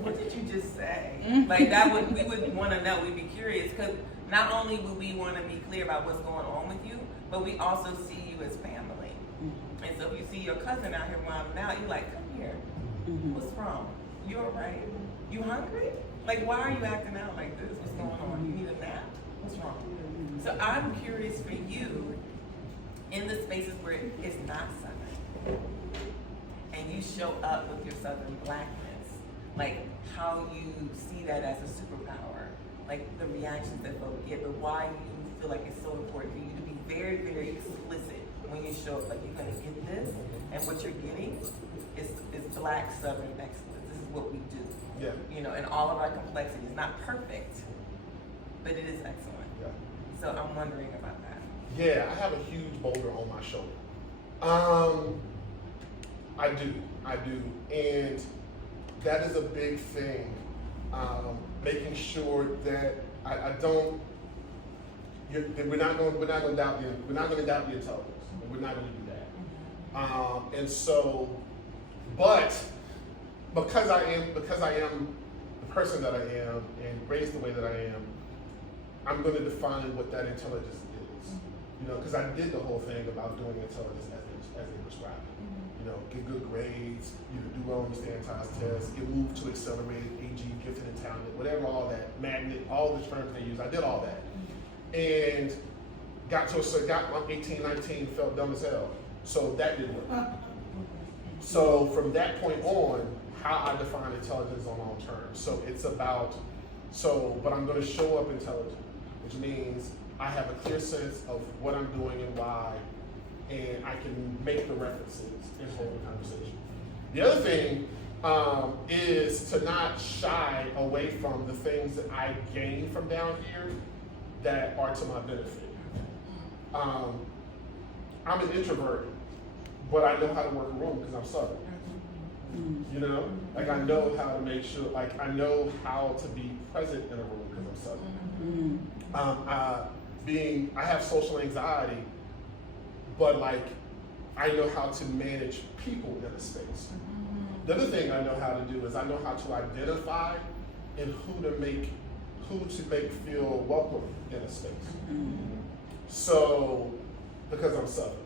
What did you just say? Like we would want to know. We'd be curious because not only would we want to be clear about what's going on with you, but we also see you as family. And so if you see your cousin out here wilding out, you're like, come here. What's wrong? You all right? You hungry? Like, why are you acting out like this? What's going on? You need a nap? What's wrong? So I'm curious for you, in the spaces where it's not Southern, and you show up with your Southern Blackness, like how you see that as a superpower, like the reactions that folks get, but why you feel like it's so important for you to be very, very explicit when you show up, like you're gonna get this, and what you're getting is Black Southern excellence. This is what we do. Yeah. You know, and all of our complexity is not perfect, but it is excellent. Yeah. So I'm wondering about that. Yeah, I have a huge boulder on my shoulder. I do, and that is a big thing. Making sure that I don't. We're not going to doubt the intelligence. We're not going to do that. And so, but because I am the person that I am and raised the way that I am, I'm going to define what that intelligence is. You know, because I did the whole thing about doing intelligence as they prescribe it. You know, get good grades, do well on the standardized tests, get moved to accelerated, AG, gifted and talented, whatever, all that, magnet, all the terms they use. I did all that. And got 18, 19, felt dumb as hell. So that didn't work. So from that point on, how I define intelligence on all terms. So it's about, but I'm going to show up intelligent, which means I have a clear sense of what I'm doing and why, and I can make the references and hold the conversation. The other thing is to not shy away from the things that I gain from down here that are to my benefit. I'm an introvert, but I know how to work a room because I'm Southern. You know, like I know how to make sure, like I know how to be present in a room because I'm Southern. I have social anxiety, but like I know how to manage people in a space. The other thing I know how to do is I know how to identify and who to make feel welcome in a space. So, because I'm Southern.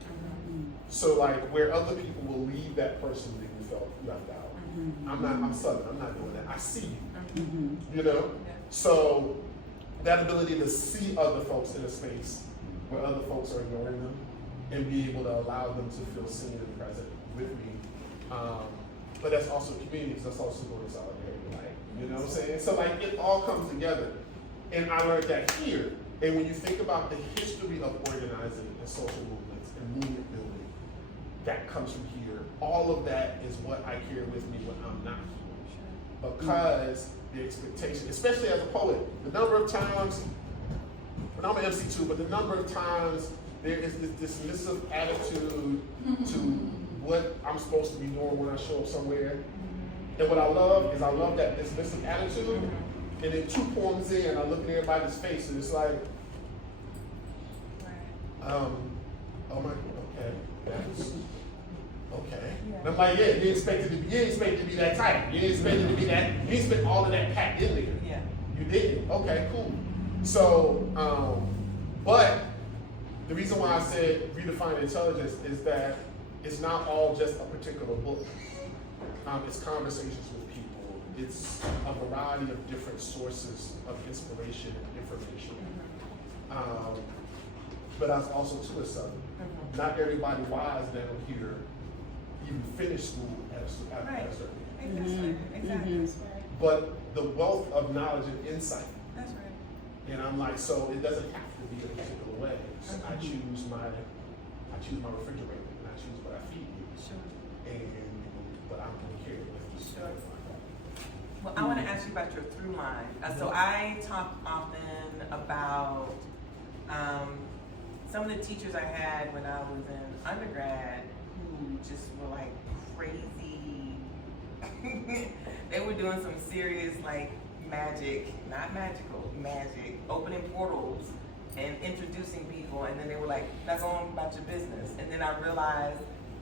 So like where other people will leave that person that you felt left out. I'm Southern, I'm not doing that. I see you. You know? So that ability to see other folks in a space where other folks are ignoring them and be able to allow them to feel seen and present with me. But that's also communities, that's also going to solidarity, like, you know what I'm saying? So like it all comes together. And I learned that here. And when you think about the history of organizing and social movements and movement building, that comes from here. All of that is what I carry with me when I'm not here. Because the expectation, especially as a poet, the number of times, and I'm an MC too, but the number of times there is this dismissive attitude to what I'm supposed to be doing when I show up somewhere. And what I love is I love that dismissive attitude. And then 2 poems in, I look at everybody's face and it's like, oh my, okay, that's, okay. And I'm like, yeah, you ain't expected to be that tight. You ain't expected to be that, you ain't expect all of that packed in there. Yeah. You didn't, okay, cool. So, but the reason why I said redefine intelligence is that it's not all just a particular book. It's conversations with people. It's a variety of different sources of inspiration and information. But I also too is Southern. Not everybody wise down here even finished school at a certain age. Exactly. But the wealth of knowledge and insight. That's right. And I'm like, so it doesn't have to be a particular way. So I choose my refrigerator and I choose what I feed you. Sure. And but I'm gonna carry it with me. Sure. Well, I want to ask you about your through line. So I talk often about some of the teachers I had when I was in undergrad who just were like crazy. They were doing some serious like magic, not magical, magic, opening portals and introducing people, and then they were like, now go on about your business. And then I realized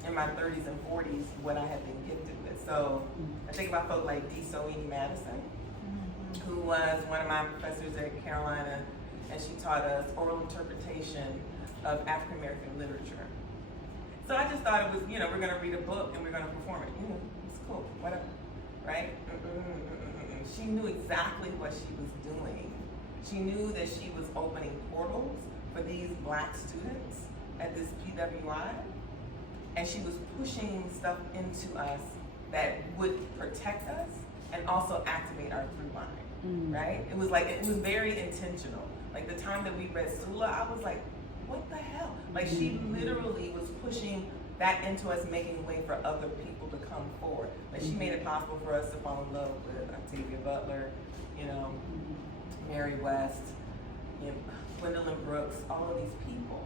in my 30s and 40s what I had been gifted with. So I think about folks like D. Soini Madison, who was one of my professors at Carolina, and she taught us oral interpretation of African American literature. So I just thought it was, we're gonna read a book and we're gonna perform it. It's cool, whatever, right? She knew exactly what she was doing. She knew that she was opening portals for these Black students at this PWI, and she was pushing stuff into us that would protect us and also activate our through line, right? It was very intentional. Like the time that we read Sula, I was like, what the hell? Like she literally was pushing that into us, making way for other people to come forward. Like she made it possible for us to fall in love with Octavia Butler, Mary West, Gwendolyn Brooks, all of these people.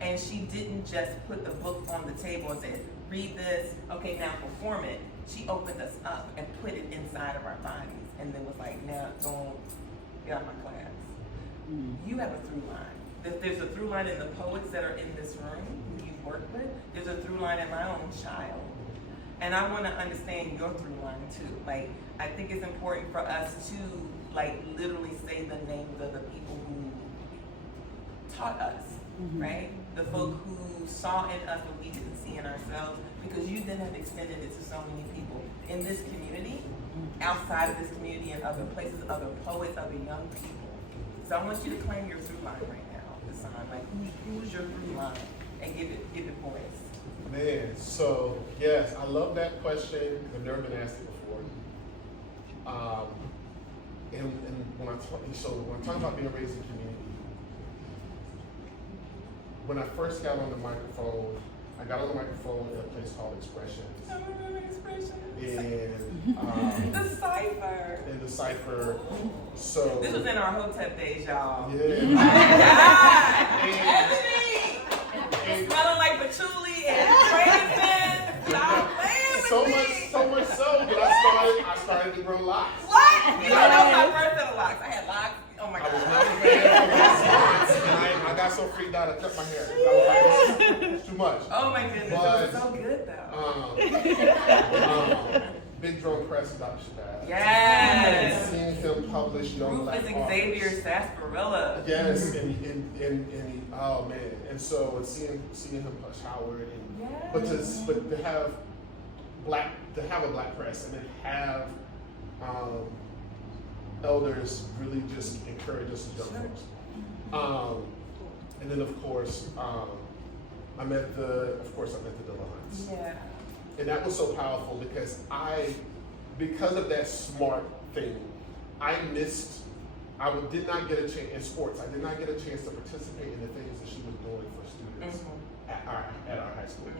And she didn't just put the book on the table and said, read this, okay, now perform it. She opened us up and put it inside of our bodies and then was like, now go get out of my class. You have a through line. There's a through line in the poets that are in this room who you work with. There's a through line in my own child. And I want to understand your through line too. Like, I think it's important for us to literally say the names of the people who taught us, right? The folk who saw in us what we didn't see in ourselves, because you then have extended it to so many people in this community, outside of this community, and other places, other poets, other young people. So I want you to claim your through line right now, Dasan. Like, who's your through line? And give it voice. Man, so yes, I love that question. I've never been asked it before. And when I talk about being raised in community, when I first got on the microphone, I got on the microphone at a place called Expressions. I remember Expressions. And the Cypher. in the Cypher. So This was in our Hotep days, y'all. yeah. Ebony! Smelling like patchouli and crazy. Stop playing with So me. much so that I started to grow locks. What? You know, that was my first set of locks. I had locks. Oh my I was God. not a fan of locks, and I got so freaked out I cut my hair. I was like, it's too much. Oh my goodness, But, it was so good though. Big Drum Press, Dr. Shabazz. Yes. Seeing him publish Young Black Rufus Authors. Xavier Sarsaparilla. Yes, and he, oh man, and so and seeing him push Howard, and Yes. but to have a black press and then have elders really just encourage us as young folks. And then of course I met the Dillahunts. Yeah. And that was so powerful because of that smart thing, I did not get a chance in sports. I did not get a chance to participate in the things that she was doing for students at our high school.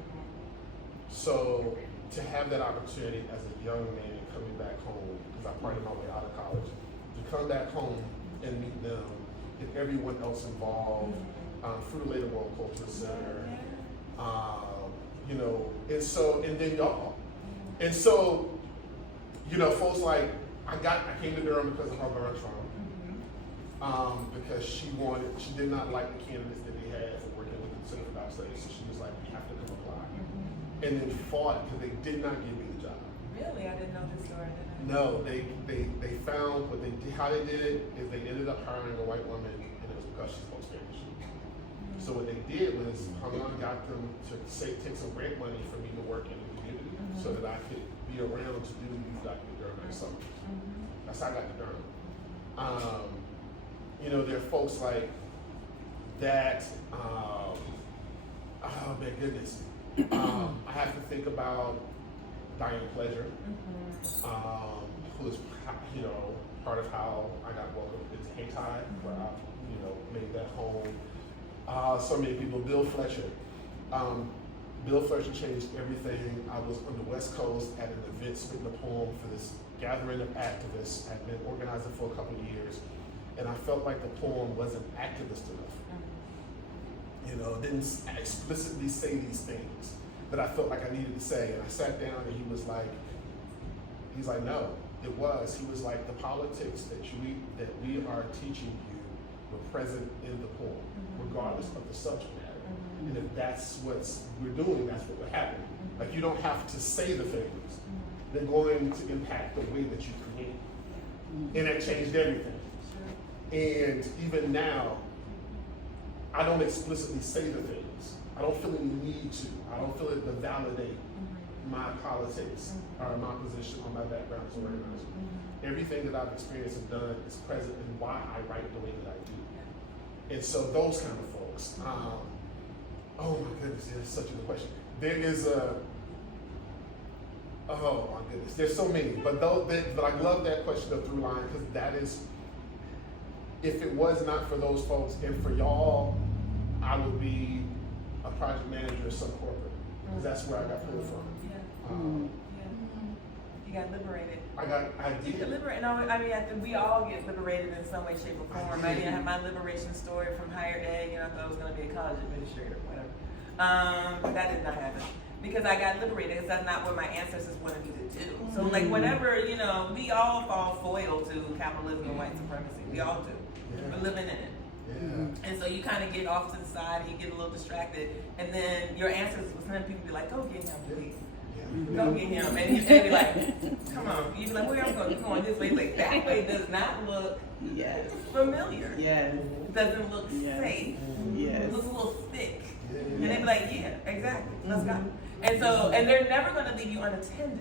So to have that opportunity as a young man coming back home, because I parted my way out of college, to come back home and meet them and everyone else involved, Fruit Later World Cultural Center, and then y'all. And so, folks like, I came to Durham because of her burn trauma. Because she did not like the candidates that they had for working with the Center for Black Studies, so she was like, you have to come apply. And then fought because they did not give me the job. Really? I didn't know this story, did I? No, they found how they did it is they ended up hiring a white woman, and it was because she spoke Spanish. So what they did was Hamlan got them to take some grant money for me to work in the community so that I could be around to do youth document Durham next summer. That's how I got to Durham. There are folks like that. Oh my goodness. I have to think about Diane Pleasure, who is part of how I got welcomed into Hayti, where I made that home. So many people, Bill Fletcher. Bill Fletcher changed everything. I was on the West Coast at an event spitting a poem for this gathering of activists. I'd been organizing for a couple of years, and I felt like the poem wasn't activist enough. You know, it didn't explicitly say these things that I felt like I needed to say. And I sat down and he's like, no, it was. He was like, the politics that we are teaching you were present in the poem, regardless of the subject matter. And if that's what we're doing, that's what would happen. Like, you don't have to say the things. They're going to impact the way that you create. And that changed everything. And even now, I don't explicitly say the things. I don't feel any need to. I don't feel it to validate my politics or my position or my background as an organizer. Everything that I've experienced and done is present in why I write the way that I do. And so those kind of folks, oh my goodness, that's such a good question. There is oh my goodness, there's so many, but I love that question of through line, because that is, if it was not for those folks and for y'all, I would be a project manager or some corporate, because that's where I got pulled from. You got liberated. I did. You got liberated. No, I mean, I think we all get liberated in some way, shape, or form. I have my liberation story from higher ed. I thought I was going to be a college administrator, whatever. But that did not happen because I got liberated. Because that's not what my ancestors wanted me to do. So, like, whatever, we all fall foil to capitalism and white supremacy. We all do. Yeah. We're living in it. Yeah. And so you kind of get off to the side and you get a little distracted, and then your ancestors will send people be like, "Go get him, please." Go get him, and he'd be like, "Come on." You'd be like, "Where I'm going? You're going this way." Like, that way does not look familiar. Yes. It doesn't look safe. Yes. It looks a little thick. And they'd be like, "Yeah, exactly. Let's go." And they're never going to leave you unattended.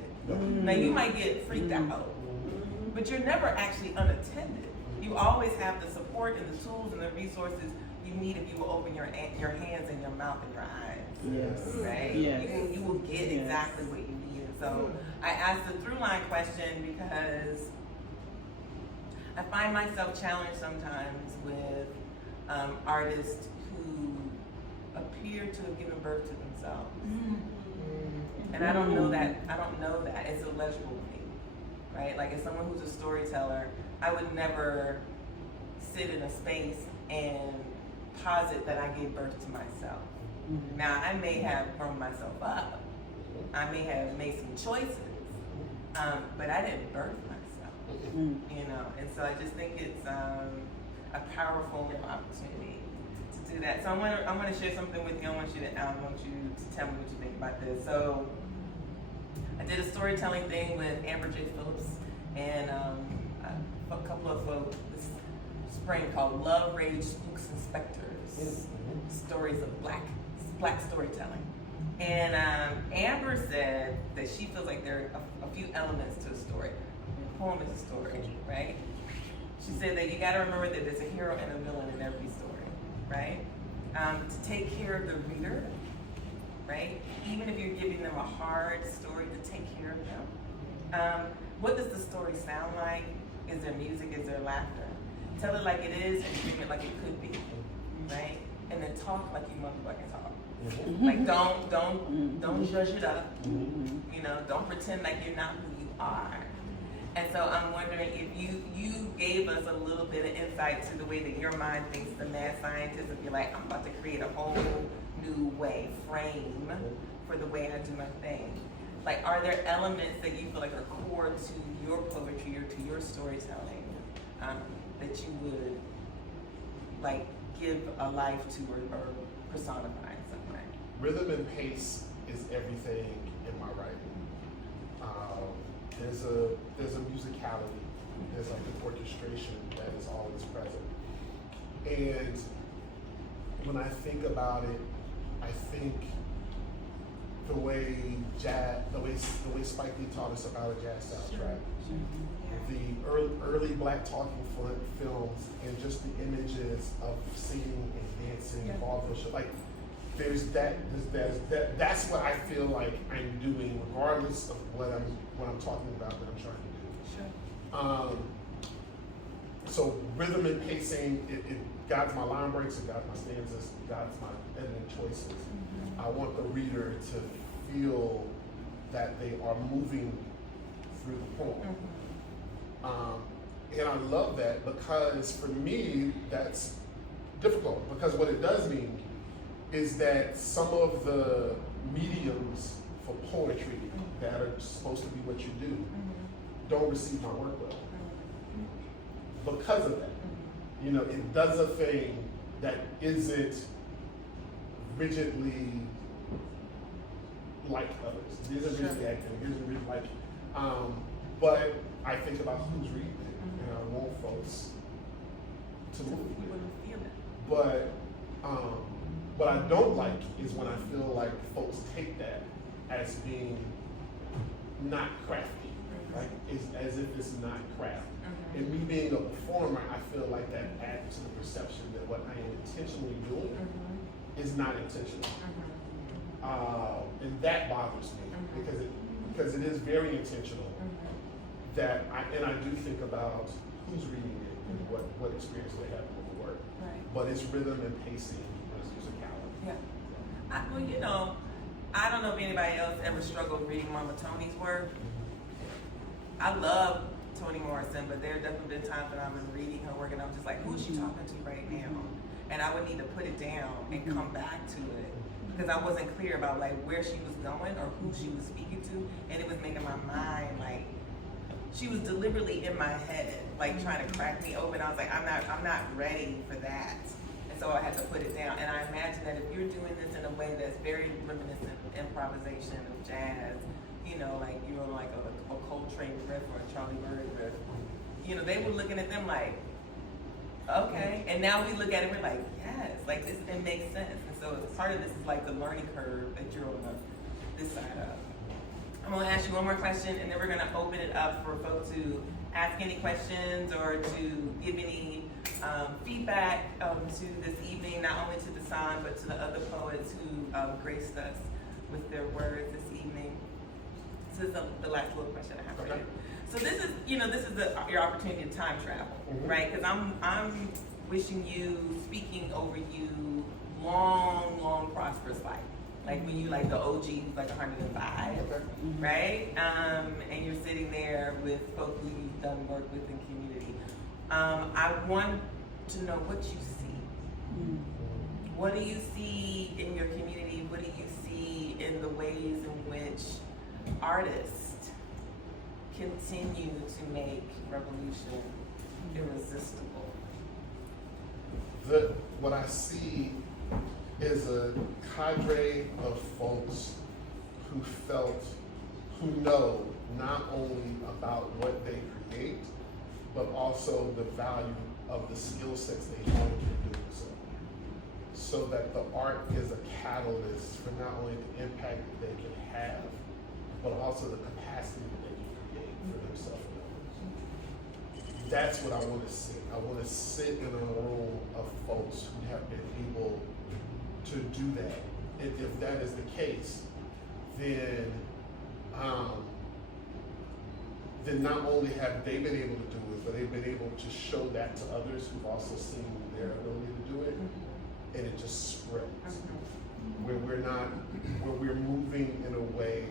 Now you might get freaked out, but you're never actually unattended. You always have the support and the tools and the resources you need if you will open your hands and your mouth and your eyes. Yes. Right? Yes. You will get exactly what you need. And so I asked the through line question because I find myself challenged sometimes with artists who appear to have given birth to themselves. And I don't know that. It's illegible to me. Right? Like, as someone who's a storyteller, I would never sit in a space and posit that I gave birth to myself. Now, I may have grown myself up. I may have made some choices, but I didn't birth myself, And so I just think it's a powerful opportunity to do that. So I'm gonna share something with you. I want you to tell me what you think about this. So I did a storytelling thing with Amber J. Phillips and a couple of folks this spring called Love, Rage, Spooks, and Specters. Stories of black storytelling. And Amber said that she feels like there are a few elements to a story. A poem is a story, right? She said that you got to remember that there's a hero and a villain in every story, right? To take care of the reader, right? Even if you're giving them a hard story, to take care of them. What does the story sound like? Is there music? Is there laughter? Tell it like it is and treat it like it could be, right? And then talk like you motherfucking talk. Like, don't judge it up. Don't pretend like you're not who you are. And so I'm wondering if you gave us a little bit of insight to the way that your mind thinks, the mad scientist, if you're like, I'm about to create a whole new frame for the way I do my thing. Like, are there elements that you feel like are core to your poetry or to your storytelling that you would like give a life to or personify in some way? Rhythm and pace is everything in my writing. There's a musicality, there's like an orchestration that is always present. And when I think about it, I think the way Spike Lee taught us about a jazz soundtrack, the early black talking films, and just the images of singing and dancing, all those shit. Like, there's that's what I feel like I'm doing, regardless of what I'm talking about, that I'm trying to do. So rhythm and pacing, it guides my line breaks, it guides my stanzas, it guides my editing choices. I want the reader to feel that they are moving through the poem. And I love that because for me, that's difficult because what it does mean is that some of the mediums for poetry that are supposed to be what you do don't receive my work well. Because of that. You know, it does a thing that isn't rigidly like others. It isn't rigidly academic, it isn't rigidly like, but I think about who's reading it, and I want folks to move with it. But what I don't like is when I feel like folks take that as being not crafty, like as if it's not craft. And me being a performer, I feel like that adds to the perception that what I am intentionally doing is not intentional. And that bothers me because it is very intentional that I do think about who's reading it and what experience they have with the work. Right. But it's rhythm and pacing and it's musicality. Yeah. Well, you know, I don't know if anybody else ever struggled reading Mama Tony's work. I love Toni Morrison, but there have definitely been times when I've been reading her work and I'm just like, who is she talking to right now? And I would need to put it down and come back to it because I wasn't clear about like where she was going or who she was speaking to, and it was making my mind like she was deliberately in my head, like trying to crack me open. I was like, I'm not ready for that, and so I had to put it down. And I imagine that if you're doing this in a way that's very reminiscent of improvisation of jazz, you know, like you're on like a Coltrane riff or a Charlie Bird riff, you know, they were looking at them like, okay. And now we look at it, we're like, yes, like this, it makes sense. And so part of this is like the learning curve that you're on this side of. I'm gonna ask you one more question and then we're gonna open it up for folks to ask any questions or to give any feedback to this evening, not only to Dasan, but to the other poets who graced us with their words this evening. So this is the last little question I have for you. So this is, you know, this is your opportunity to time travel, right? Because I'm wishing you, speaking over you, long, prosperous life. Like when you like the OG who's like 105, right? And you're sitting there with folk who you've done work with in community. I want to know what you see. What do you see in your community? What do you see in the ways in which artists continue to make revolution irresistible? What I see is a cadre of folks who know not only about what they create, but also the value of the skill sets they hone in doing so. So that the art is a catalyst for not only the impact that they can have, but also the capacity that they can create for themselves and others. That's what I want to see. I want to sit in a room of folks who have been able to do that. And if that is the case, then not only have they been able to do it, but they've been able to show that to others who've also seen their ability to do it, and it just spreads. Where we're moving in a way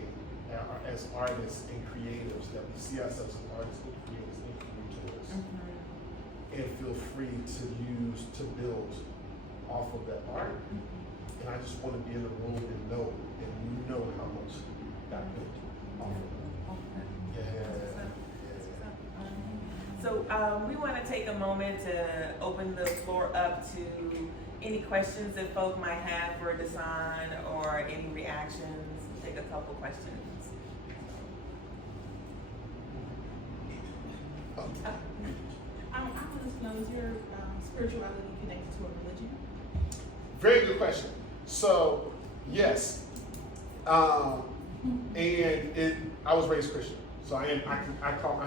as artists and creatives that we see ourselves as artists and creators and creators, and feel free to build off of that art. And I just want to be in the room and know how much got built off of it. So we want to take a moment to open the floor up to any questions that folk might have for Dasan or any reactions. Take a couple questions. I want to know, is your spirituality connected to a religion? Very good question. So, yes, and I was raised Christian, so I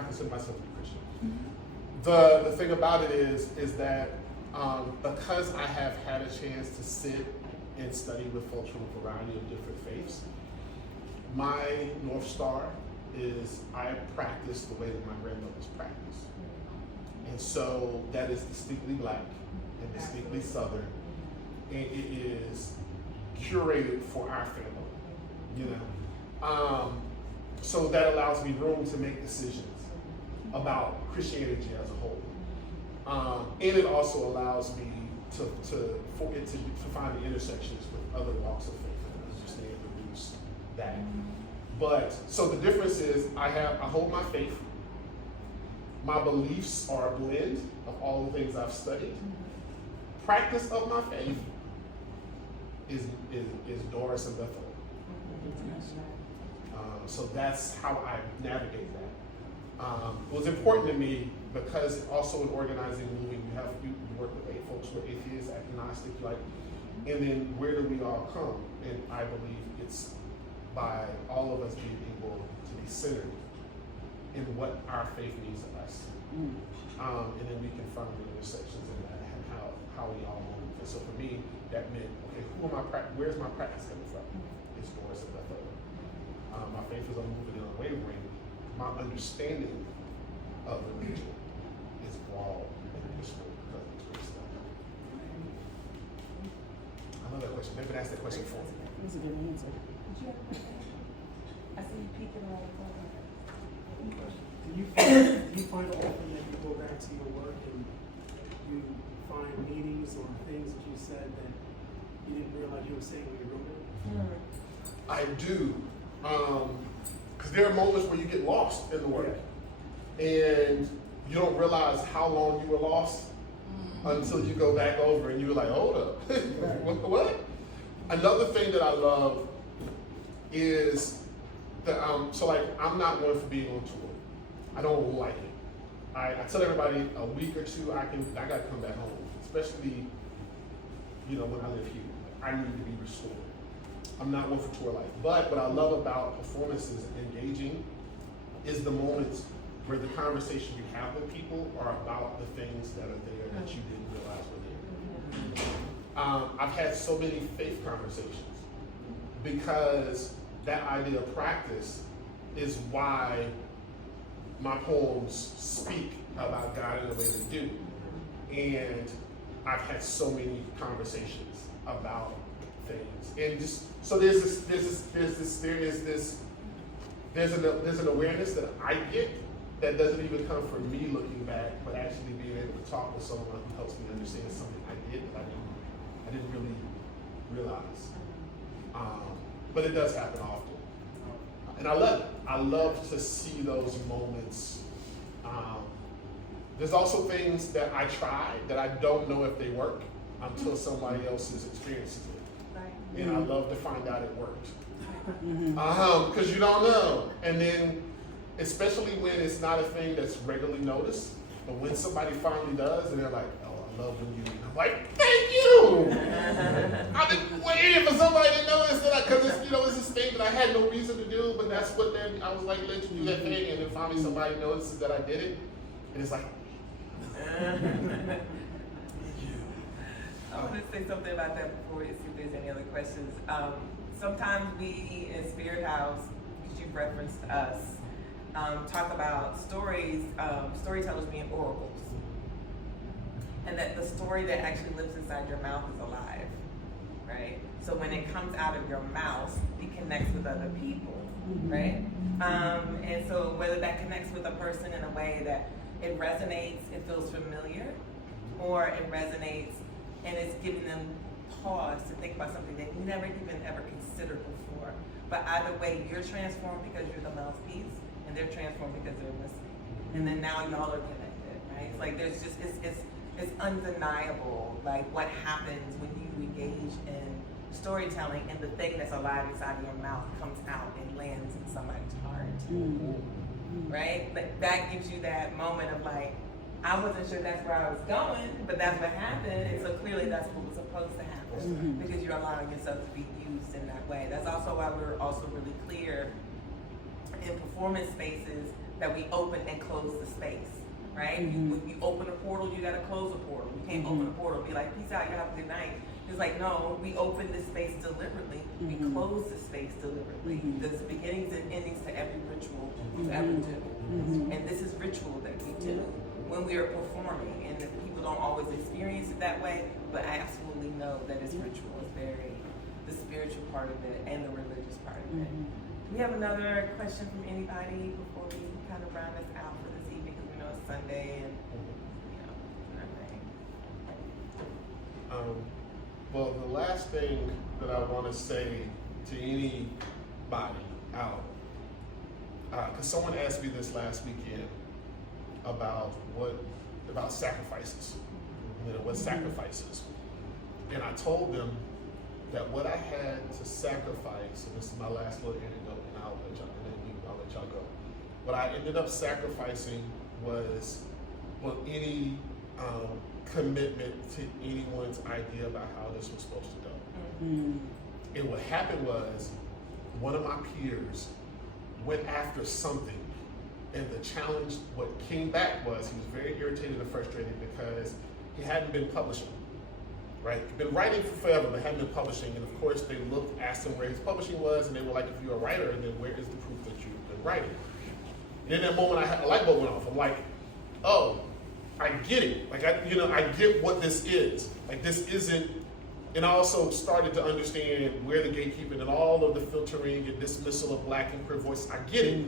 consider myself to be Christian. The thing about it is that because I have had a chance to sit and study with folks from a variety of different faiths, my North Star is I practice the way that my grandmothers practiced. And so that is distinctly Black and distinctly Southern, and it is curated for our family, you know. So that allows me room to make decisions about Christianity as a whole. And it also allows me to find the intersections with other walks of faith and understand and produce that. But so the difference is I hold my faith. My beliefs are a blend of all the things I've studied. Practice of my faith is Doris and Bethel. So that's how I navigate that. It was important to me because also in organizing moving, you work with folks who are atheists, agnostic, and then where do we all come? And I believe it's by all of us being able to be centered in what our faith means of us. And then we can find the intersections in that and how we all move. And so for me, that meant, okay, where's my practice coming from? It's Doris and Bethel. My faith is unmoving and unwavering. My understanding of religion is broad and useful because it's great stuff. I love that question. Maybe ask that question for me. That was a good answer. I see you peeking all the time. Do you find often that you go back to your work and you find meanings or things that you said that you didn't realize you were saying when you wrote it? I do. Because there are moments where you get lost in the work. And you don't realize how long you were lost until you go back over and you're like, hold up. What? Another thing that I love is that, I'm not one for being on tour. I don't like it. I tell everybody a week or two, I gotta come back home, especially, when I live here. I need to be restored. I'm not one for tour life. But what I love about performances and engaging is the moments where the conversation you have with people are about the things that are there that you didn't realize were there. I've had so many faith conversations because that idea of practice is why my poems speak about God in the way they do. And I've had so many conversations about things. And just so there's an awareness that I get that doesn't even come from me looking back, but actually being able to talk with someone who helps me understand something I did that I didn't really realize. But it does happen often. And I love it. I love to see those moments. There's also things that I try that I don't know if they work until somebody else is experiencing it. Right. And I love to find out it worked. Because you don't know. And then, especially when it's not a thing that's regularly noticed, but when somebody finally does, and they're like, oh, I love when you, and I'm like, thank you! I've been waiting for somebody to notice that, because it's this thing that I had no reason to do, but that's what I was like, let you do that thing, and then finally somebody notices that I did it, and it's like, I want to say something about that before we see if there's any other questions. Sometimes we in Spirit House, because you've referenced us, talk about storytellers being oracles. And that the story that actually lives inside your mouth is alive, right? So when it comes out of your mouth, it connects with other people, right? And so whether that connects with a person in a way that it resonates, it feels familiar, or it resonates and it's giving them pause to think about something they've never even ever considered before. But either way, you're transformed because you're the mouthpiece, and they're transformed because they're listening. And then now y'all are connected, right? It's like there's just, it's undeniable, like what happens when you engage in storytelling and the thing that's alive inside of your mouth comes out and lands in somebody's heart, right? Like that gives you that moment of like, I wasn't sure that's where I was going, but that's what happened, and so clearly that's what was supposed to happen because you're allowing yourself to be used in that way. That's also why we're also really clear in performance spaces that we open and close the space, right? When you open a portal, you gotta close a portal. You can't open a portal and be like, peace out, you have a good night. It's like, no, we open this space deliberately. We close the space deliberately. There's beginnings and endings to every ritual you ever do. And this is ritual that we do. when we are performing, and that people don't always experience it that way, but I absolutely know that it's ritual. It's very, the spiritual part of it and the religious part of it. Do we have another question from anybody before we kind of round this out for this evening, because we know it's Sunday and, you know, our thing. Well, the last thing that I want to say to anybody out, because someone asked me this last weekend about sacrifices, what sacrifices, and I told them that what I had to sacrifice, and this is my last little anecdote, and I'll let y'all go. What I ended up sacrificing was, well, any commitment to anyone's idea about how this was supposed to go. And what happened was, one of my peers went after something, and the challenge, what came back was, he was very irritated and frustrated because he hadn't been publishing, right? He'd been writing for forever, but hadn't been publishing, and of course they asked him where his publishing was, and they were like, if you're a writer, then where is the proof that you've been writing? And in that moment, I had a light bulb went off. I'm like, oh, I get it. Like, I get what this is. Like, this isn't, and I also started to understand where the gatekeeping and all of the filtering and dismissal of black and queer voices, I get it.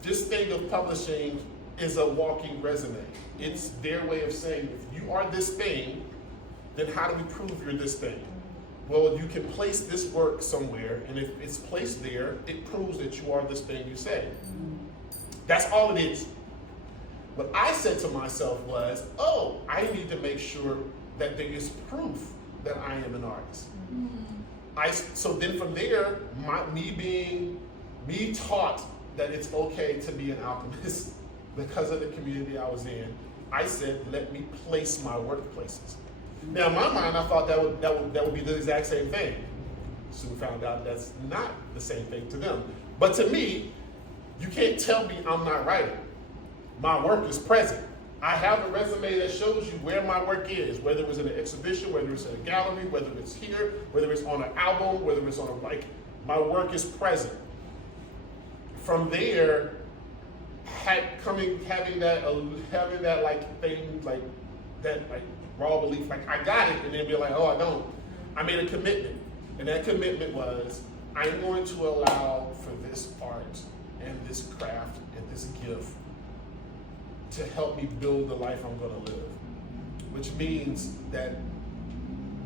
This thing of publishing is a walking resume. It's their way of saying, if you are this thing, then how do we prove you're this thing? Well, you can place this work somewhere, and if it's placed there, it proves that you are this thing you say. That's all it is. What I said to myself was, oh, I need to make sure that there is proof that I am an artist. So then from there, me taught that it's okay to be an alchemist because of the community I was in. I said, let me place my workplaces. Now, in my mind, I thought that would be the exact same thing. Soon found out that's not the same thing to them. But to me, you can't tell me I'm not writing. My work is present. I have a resume that shows you where my work is, whether it's in an exhibition, whether it's in a gallery, whether it's here, whether it's on an album, whether it's on my work is present. From there, having that raw belief, like I got it, and then be like, oh, I don't. I made a commitment, and that commitment was, I'm going to allow for this art and this craft and this gift to help me build the life I'm going to live, which means that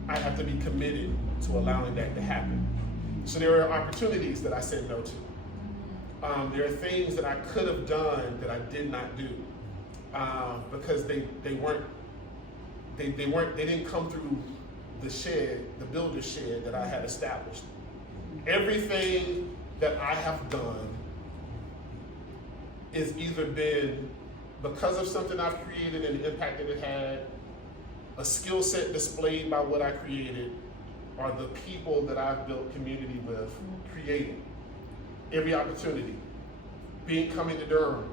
I have to be committed to allowing that to happen. So there are opportunities that I said no to. There are things that I could have done that I did not do because they didn't come through the shed, the builder's shed that I had established. Everything that I have done is either been because of something I've created and the impact that it had, a skill set displayed by what I created, or the people that I've built community with creating. Every opportunity, coming to Durham,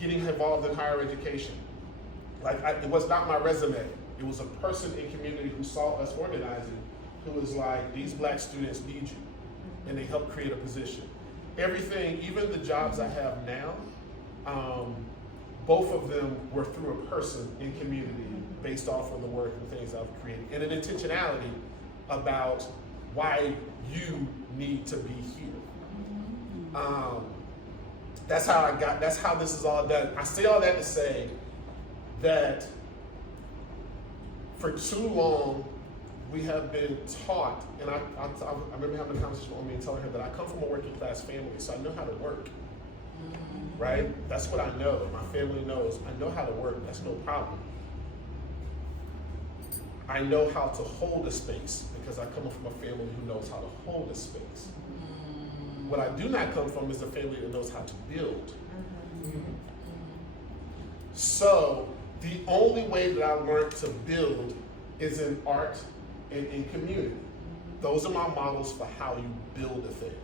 getting involved in higher education. It was not my resume. It was a person in community who saw us organizing, who was like, these black students need you, and they helped create a position. Everything, even the jobs I have now, both of them were through a person in community based off of the work and things I've created, and an intentionality about why you need to be here. That's how this is all done. I say all that to say that for too long, we have been taught, and I remember having a conversation with Omi and telling her that I come from a working class family, so I know how to work, right? That's what I know. My family knows. I know how to work. That's no problem. I know how to hold a space because I come from a family who knows how to hold a space. What I do not come from is a family that knows how to build. So the only way that I learned to build is in art and in community. Those are my models for how you build a thing.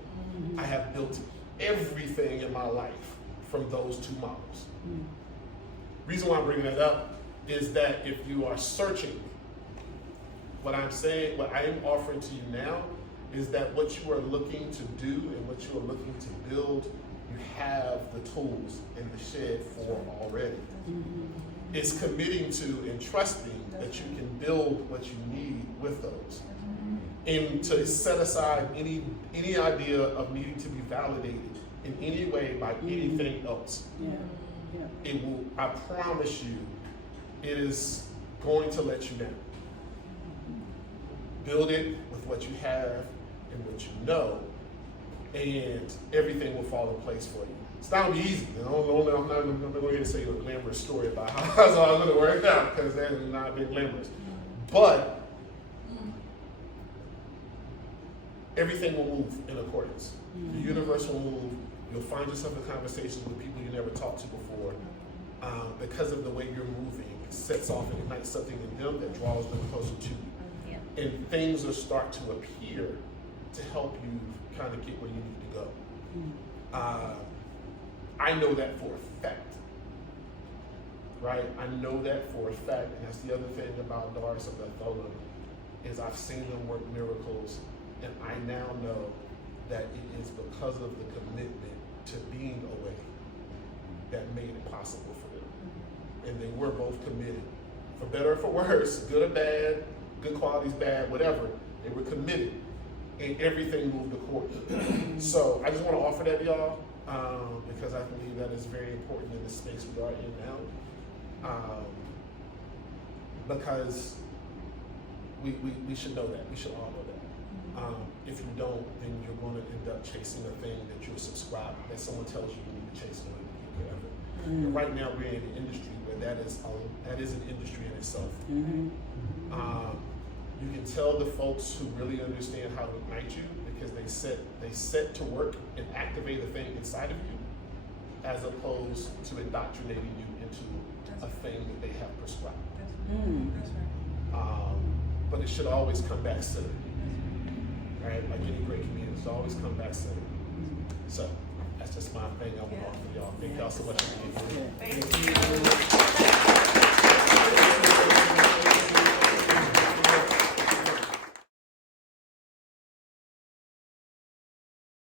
I have built everything in my life from those two models. Reason why I'm bringing that up is that if you are searching, what I'm saying, what I am offering to you now is that what you are looking to do and what you are looking to build you have the tools in the shed for already. It's committing to and trusting that you can build what you need with those. And to set aside any idea of needing to be validated in any way by anything else. It will, I promise you, it is going to let you down. Build it with what you have and what you know, and everything will fall in place for you. It's not gonna be easy. I'm not going to say a glamorous story about how it's all going to work out, because that has not been glamorous. But everything will move in accordance. The universe will move. You'll find yourself in conversations with people you never talked to before. Because of the way you're moving, it sets off and ignites something in them that draws them closer to you. And things will start to appear to help you kind of get where you need to go. I know that for a fact. Right? I know that for a fact. And that's the other thing about Doris of Bethlehem, is I've seen them work miracles, and I now know that it is because of the commitment to being away that made it possible for them. And they were both committed. For better or for worse, good or bad, good qualities, bad, whatever, they were committed. And everything moved accordingly. So I just want to offer that to y'all, because I believe that is very important in the space we are in now. Because we should know that. We should all know that. If you don't, then you're going to end up chasing a thing that you're subscribed, that someone tells you you need to chase in order to get whatever. And right now we're in an industry where that is an industry in itself. You can tell the folks who really understand how to ignite you, because they set to work and activate a thing inside of you, as opposed to indoctrinating you into a thing that they have prescribed. But it should always come back centered. Right? Like any great community, it's always come back centered. So that's just my thing I want to offer y'all. Thank y'all so much for being here. Thank you.